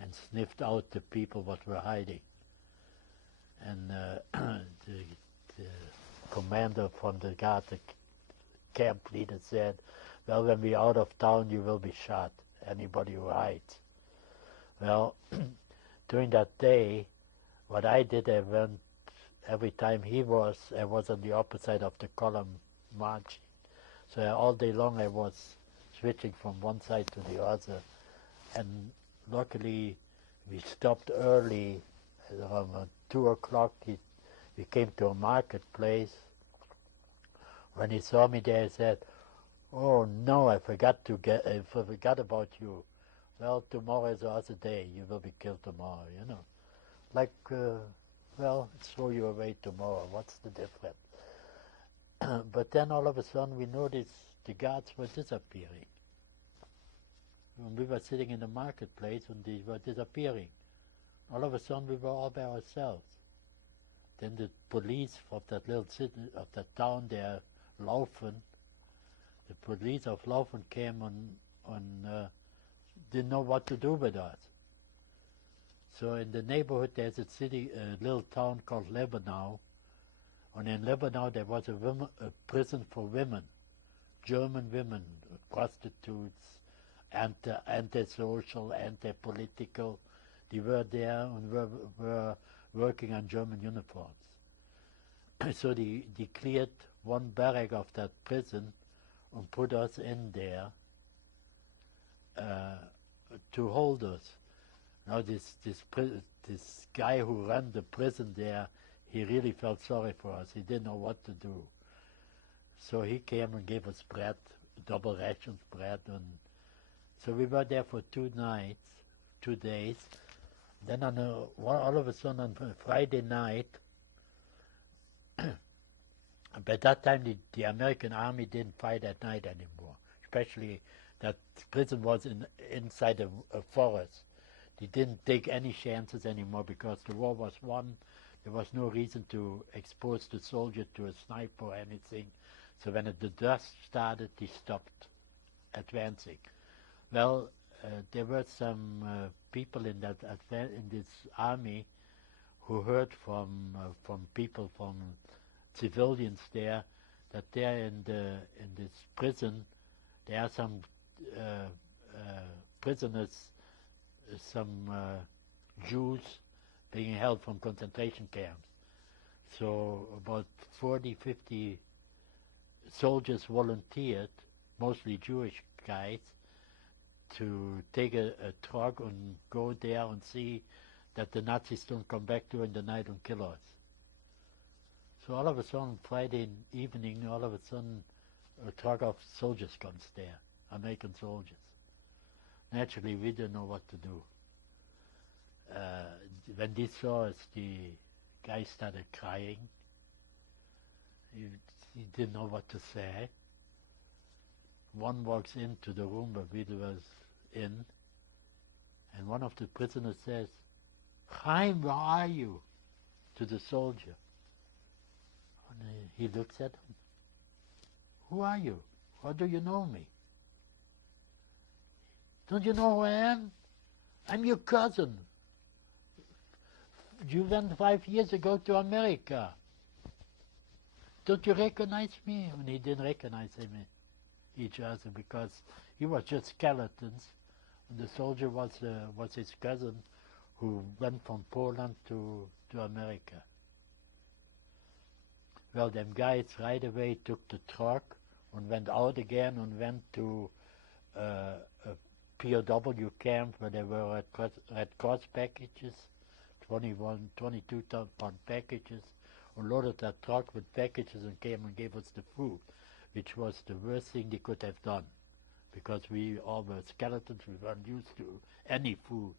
and sniffed out the people what were hiding. And the commander from the guard, the camp leader, said, well, when we're out of town, you will be shot, anybody who hides. Well, during that day, what I did, I went, every time I was on the opposite of the column marching. So all day long I was switching from one side to the other. And luckily, we stopped early, around 2 o'clock. We came to a marketplace. When he saw me there, he said, oh no, I forgot about you. Well, tomorrow is also day. You will be killed tomorrow, you know. Like, well, throw you away tomorrow. What's the difference? But then all of a sudden we noticed the guards were disappearing. When we were sitting in the marketplace and they were disappearing. All of a sudden we were all by ourselves. Then the police of that little city, of that town there, Laufen, the police of Laufen came didn't know what to do with us. So in the neighborhood there's a little town called Lebenau, and in Lebenau there was a prison for women, German women, prostitutes, anti-social, anti-political. They were there and were working on German uniforms. So they cleared one barrack of that prison and put us in there to hold us. Now this guy who ran the prison there, he really felt sorry for us. He didn't know what to do. So he came and gave us bread, double rations bread, and so we were there for 2 nights, 2 days. Then all of a sudden on Friday night, by that time the American army didn't fight at night anymore, especially that prison was inside a forest. They didn't take any chances anymore because the war was won. There was no reason to expose the soldier to a sniper or anything. So when the dust started, they stopped advancing. Well, there were some people in this army who heard from people, from civilians there, that there in this prison there are some prisoners, some Jews being held from concentration camps. So about 40, 50 soldiers volunteered, mostly Jewish guys, to take a truck and go there and see that the Nazis don't come back during the night and kill us. So all of a sudden, Friday evening, all of a sudden, a truck of soldiers comes there, American soldiers. Naturally, we didn't know what to do. When they saw us, the guy started crying. He didn't know what to say. One walks into the room where we was in, and one of the prisoners says, "Chaim, where are you?" to the soldier. And he looks at him. "Who are you? How do you know me?" "Don't you know who I am? I'm your cousin. You went 5 years ago to America. Don't you recognize me?" And he didn't recognize each other because he was just skeletons, and the soldier was his cousin who went from Poland to America. Well, them guys right away took the truck and went out again and went to a POW camp where there were Red Cross packages, 21, 22-pound packages, and loaded that truck with packages and came and gave us the food, which was the worst thing they could have done, because we all were skeletons. We weren't used to any food,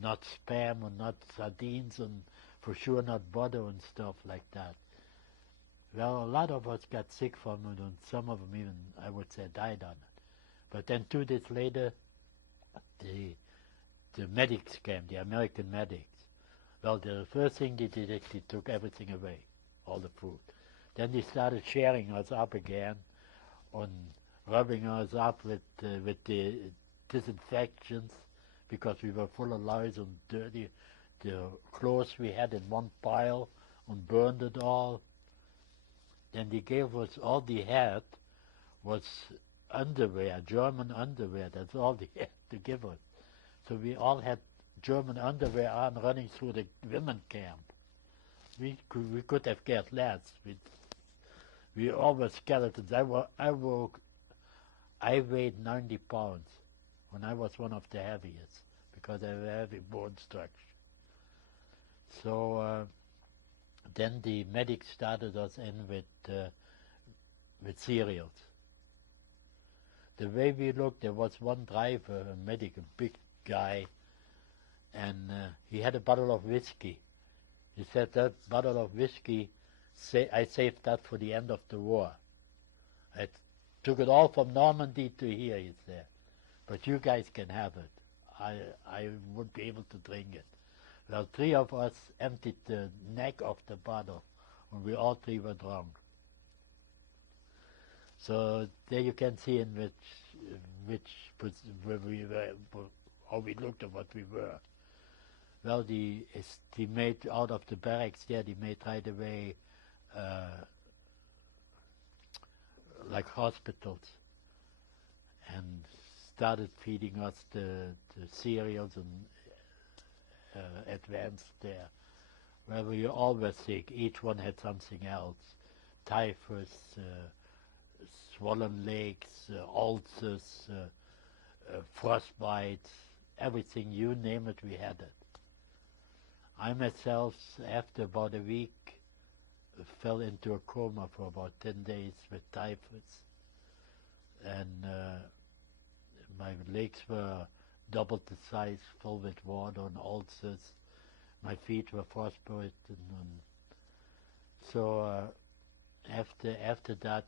not Spam and not sardines, and for sure not butter and stuff like that. Well, a lot of us got sick from it, and some of them even, I would say, died on it. But then 2 days later, the medics came, the American medics. Well, the first thing they did, they took everything away, all the food. Then they started sharing us up again and rubbing us up with the disinfectants, because we were full of lies and dirty. The clothes we had in one pile and burned it all. Then they gave us, all they had was underwear, German underwear. That's all they had to give us. So we all had German underwear on running through the women camp. We could have cared less. We all were skeletons. I weighed 90 pounds when I was one of the heaviest because I have a heavy bone structure. So then the medics started us in with cereals. The way we looked, there was one driver, a medic, a big guy, and he had a bottle of whiskey. He said, that bottle of whiskey, I saved that for the end of the war. I took it all from Normandy to here, he said. But you guys can have it. I won't be able to drink it. Well, 3 of us emptied the neck of the bottle, and we all 3 were drunk. So there you can see in where we were, how we looked at what we were. Well, they made out of the barracks there, they made right away like hospitals, and started feeding us the cereals and advanced there. Well, we all were sick. Each one had something else. Typhus, swollen legs, ulcers, frostbites, everything, you name it, we had it. I myself, after about a week, fell into a coma for about 10 days with typhus. And my legs were double the size, full with water and ulcers. My feet were frostbitten. And so after that,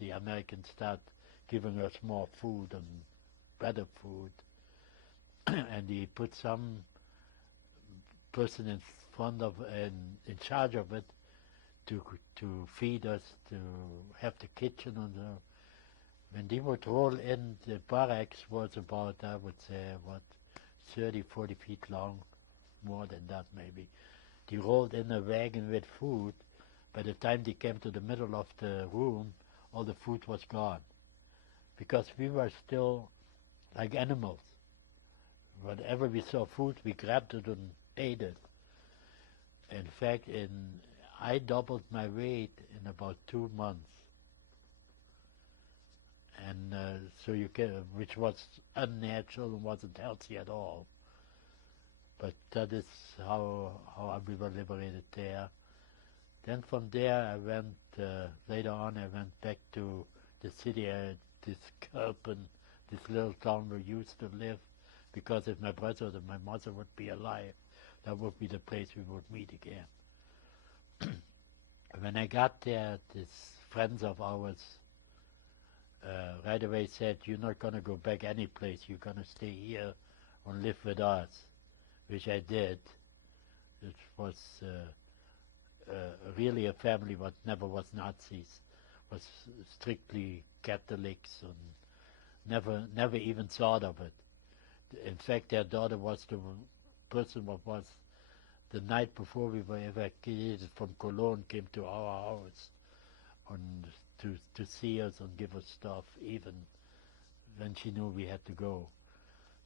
the Americans start giving us more food and better food. And he put some person in front of in charge of it to feed us, to have the kitchen and when they would roll in, the barracks was about, I would say, 30, 40 feet long, more than that maybe. They rolled in a wagon with food. By the time they came to the middle of the room, all the food was gone. Because we were still like animals. Whenever we saw food, we grabbed it and ate it. In fact, I doubled my weight in about 2 months. And so which was unnatural and wasn't healthy at all. But that is how we were liberated there. Then from there I went, later on I went back to the city, this Kerpen, this little town where we used to live, because if my brother and my mother would be alive, that would be the place we would meet again. When I got there, these friends of ours right away said, you're not going to go back any place, you're going to stay here and live with us, which I did. It was really a family what never was Nazis, was strictly Catholics and never even thought of it. In fact, their daughter was the person what was the night before we were evacuated from Cologne, came to our house and to see us and give us stuff, even when she knew we had to go.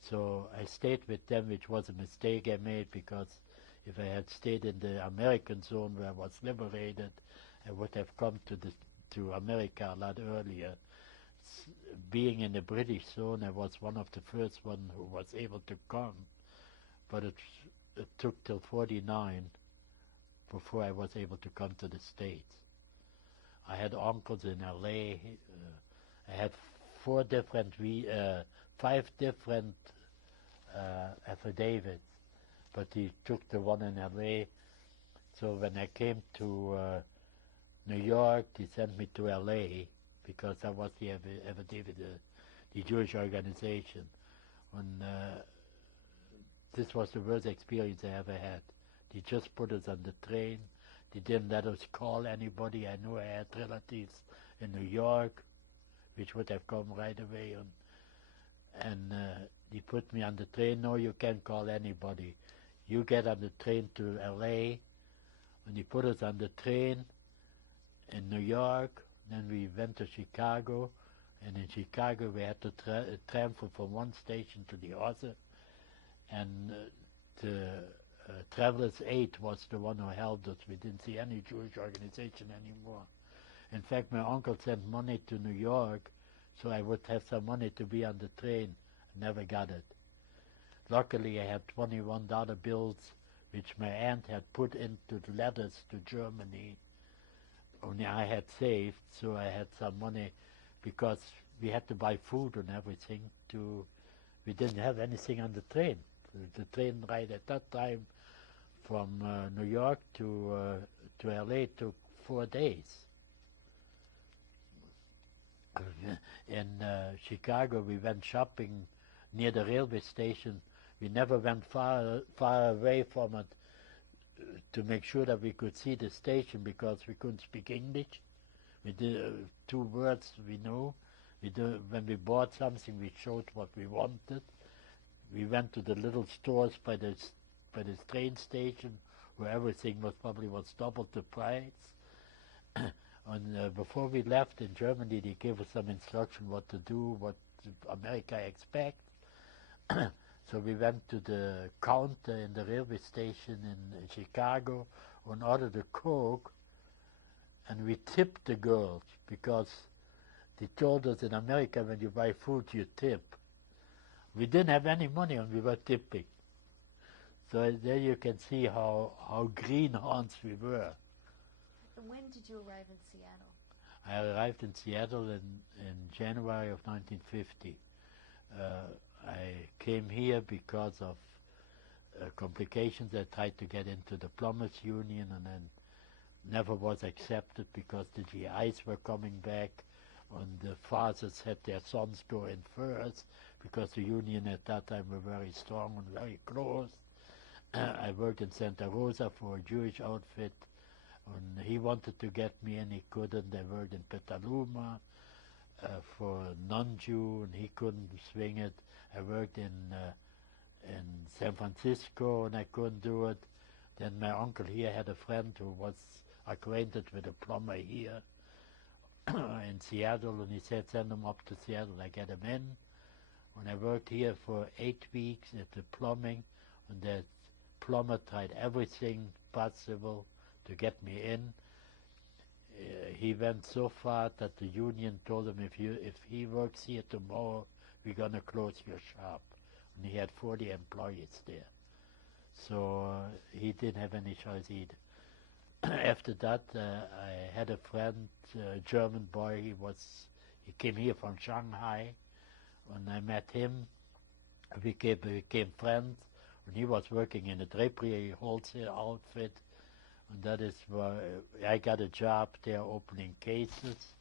So I stayed with them, which was a mistake I made, because if I had stayed in the American zone where I was liberated, I would have come to America a lot earlier. Being in the British zone, I was one of the first one who was able to come, but it took till 49 before I was able to come to the States. I had uncles in LA. I had 5 different affidavits, but he took the one in LA. So when I came to New York, he sent me to LA, because that was the affidavit, the Jewish organization. And this was the worst experience I ever had. They just put us on the train. They didn't let us call anybody. I knew I had relatives in New York, which would have come right away. And he put me on the train. No, you can't call anybody. You get on the train to L.A. When he put us on the train in New York, then we went to Chicago, and in Chicago we had to transfer from one station to the other, and the Travelers Aid was the one who helped us. We didn't see any Jewish organization anymore. In fact, my uncle sent money to New York so I would have some money to be on the train. I never got it. Luckily, I had $21 bills, which my aunt had put into the letters to Germany. Only I had saved, so I had some money, because we had to buy food and everything. We didn't have anything on the train. The train ride at that time from New York to LA took 4 days. In Chicago, we went shopping near the railway station. We never went far away from it to make sure that we could see the station, because we couldn't speak English. We did 2 words we knew. When we bought something, we showed what we wanted. We went to the little stores by the train station, where everything probably was double the price. And before we left in Germany, they gave us some instruction what to do, what America expects. So we went to the counter in the railway station in Chicago and ordered a Coke, and we tipped the girls, because they told us in America when you buy food you tip. We didn't have any money and we were tipping. So there you can see how greenhorns we were. When did you arrive in Seattle? I arrived in Seattle in January of 1950. I came here because of complications. I tried to get into the plumbers union and then never was accepted because the GIs were coming back, and the fathers had their sons go in first because the union at that time were very strong and very close. I worked in Santa Rosa for a Jewish outfit, and he wanted to get me and he couldn't. I worked in Petaluma for a non-Jew, and he couldn't swing it. I worked in San Francisco and I couldn't do it. Then my uncle here had a friend who was acquainted with a plumber here in Seattle, and he said, send him up to Seattle. I get him in. When I worked here for 8 weeks at the plumbing, and that plumber tried everything possible to get me in. He went so far that the union told him, if he works here tomorrow, we're going to close your shop. And he had 40 employees there. So he didn't have any choice either. After that, I had a friend, a German boy. He came here from Shanghai. When I met him, we became friends. And he was working in a drapery wholesale outfit. And that is where I got a job there opening cases.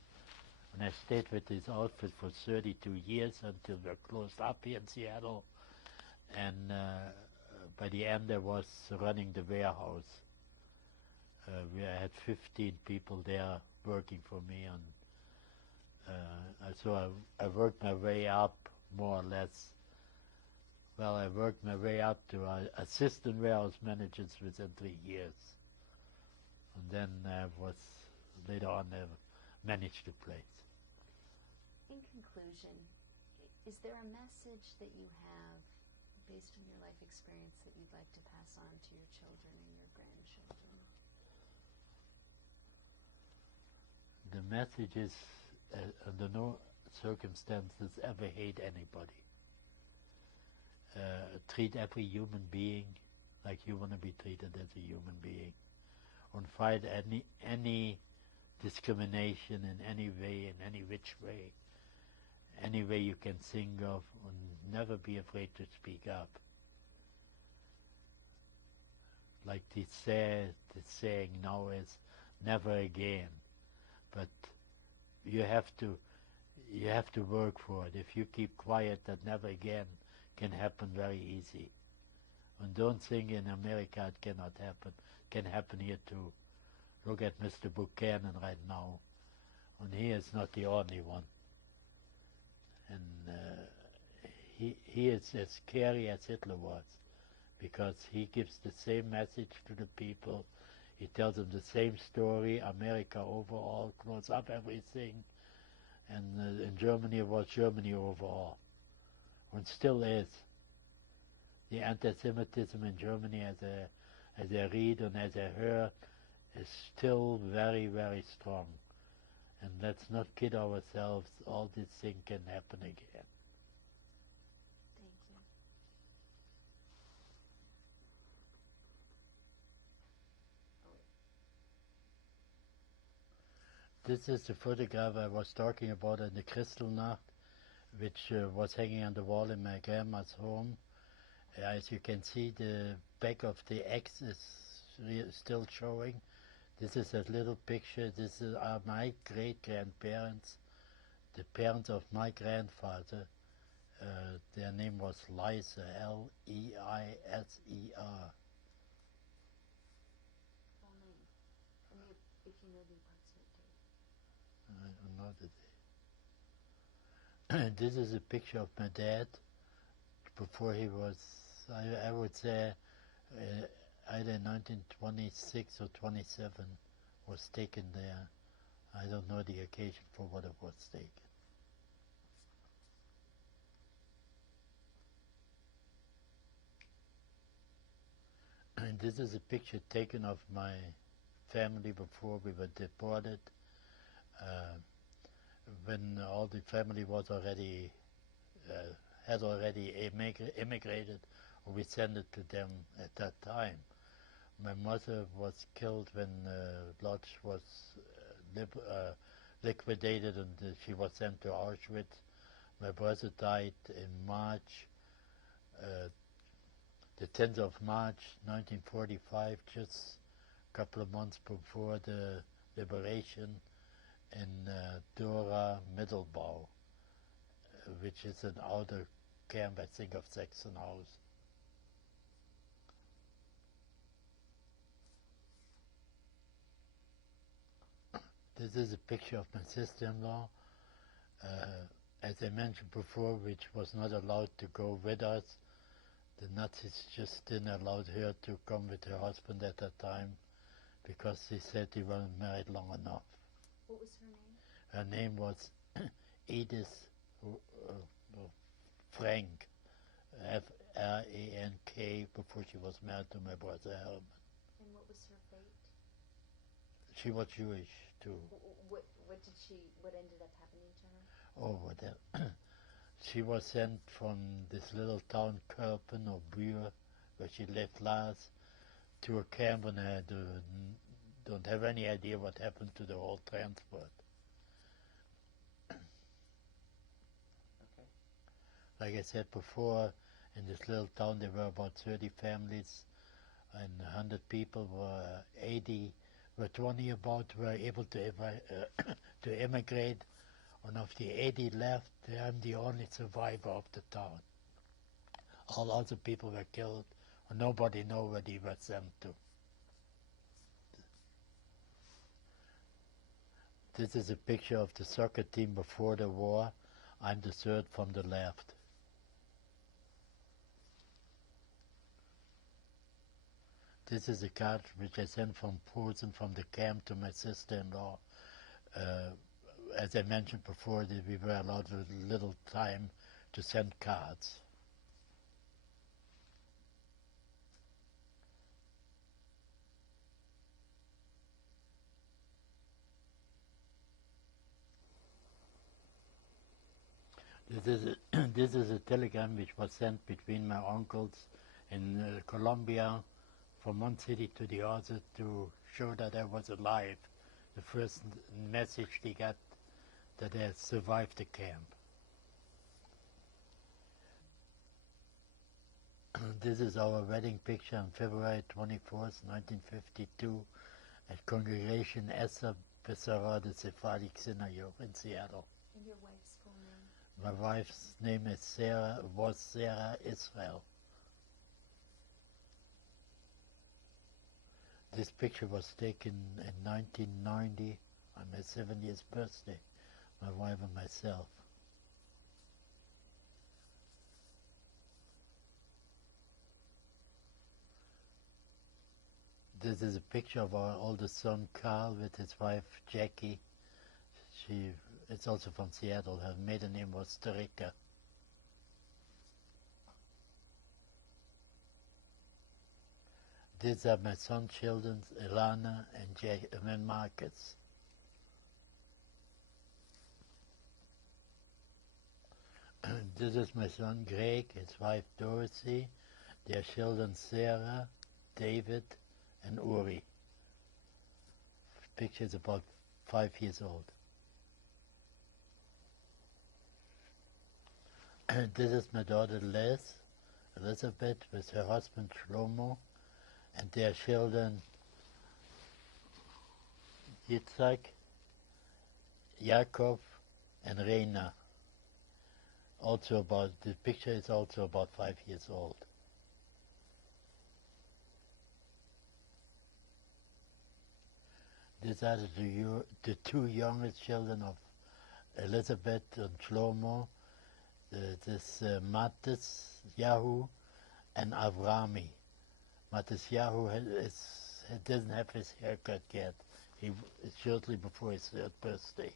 And I stayed with this outfit for 32 years until we closed up here in Seattle. And by the end I was running the warehouse. I had 15 people there working for me, and so I worked my way up more or less. Well, I worked my way up to assistant warehouse managers within 3 years. And then I was, later on, I managed the place. In conclusion, is there a message that you have, based on your life experience, that you'd like to pass on to your children and your grandchildren? The message is, under no circumstances ever hate anybody. Treat every human being like you want to be treated as a human being. And fight any discrimination in any way, in any which way, any way you can think of, and never be afraid to speak up. Like the saying now is, never again. But you have to work for it. If you keep quiet, that never again can happen very easy. And don't think in America it cannot happen. It can happen here too. Look at Mr. Buchanan right now. And he is not the only one. And he is as scary as Hitler was, because he gives the same message to the people. He tells them the same story. America overall close up everything, and in Germany it was Germany overall, and still is. The anti-Semitism in Germany, as I read and as I hear, is still very, very strong. And let's not kid ourselves, all these things can happen again. Thank you. This is the photograph I was talking about in the Kristallnacht, which was hanging on the wall in my grandma's home. As you can see, the back of the X is still showing. This is a little picture. This are my great-grandparents, the parents of my grandfather. Their name was Leiser, L-E-I-S-E-R. Full name. And if you know the approximate date. I don't know the date. This is a picture of my dad before he was, I would say, either 1926 or 27 was taken there. I don't know the occasion for what it was taken. And this is a picture taken of my family before we were deported. When all the family was already, had already immigrated, or we sent it to them at that time. My mother was killed when Lodz was liquidated, and she was sent to Auschwitz. My brother died in March, the 10th of March 1945, just a couple of months before the liberation, in Dora Middelbau, which is an outer camp, I think, of Sachsenhausen. This is a picture of my sister-in-law, as I mentioned before, which was not allowed to go with us. The Nazis just didn't allow her to come with her husband at that time, because they said they weren't married long enough. What was her name? Her name was Edith Frank, F-R-A-N-K, before she was married to my brother Herman. And what was her fate? She was Jewish too. What ended up happening to her? Oh, whatever. She was sent from this little town, Kerpen or Buer, where she lived last, to a camp, and I don't have any idea what happened to the whole transport. Okay. Like I said before, in this little town there were about 30 families, and 100 people were 20 about were able to immigrate. And of the 80 left, I'm the only survivor of the town. All other people were killed, and nobody knows where they were sent to. This is a picture of the soccer team before the war. I'm the third from the left. This is a card which I sent from Posen, from the camp, to my sister-in-law. As I mentioned before, that we were allowed a little time to send cards. This is a telegram which was sent between my uncles in Colombia, from one city to the other, to show that I was alive. The first message they got, that I survived the camp. This is our wedding picture on February 24th, 1952, at Congregation Esser Besserah de Sephardic Synagogue in Seattle. And your wife's full name? My wife's name is was Sarah Israel. This picture was taken in 1990 on my 70th birthday, my wife and myself. This is a picture of our oldest son Carl with his wife Jackie. It's also from Seattle. Her maiden name was Starika. These are my son's children, Ilana and Marcus. This is my son Greg, his wife Dorothy, their children Sarah, David, and Uri. The picture is about 5 years old. This is my daughter Elizabeth, with her husband Shlomo, and their children Yitzhak, Yaakov, and Reina. The picture is also about 5 years old. These are the two youngest children of Elizabeth and Shlomo. This Matisyahu and Avrami. Matisyahu doesn't have his haircut yet. It's shortly before his 3rd birthday.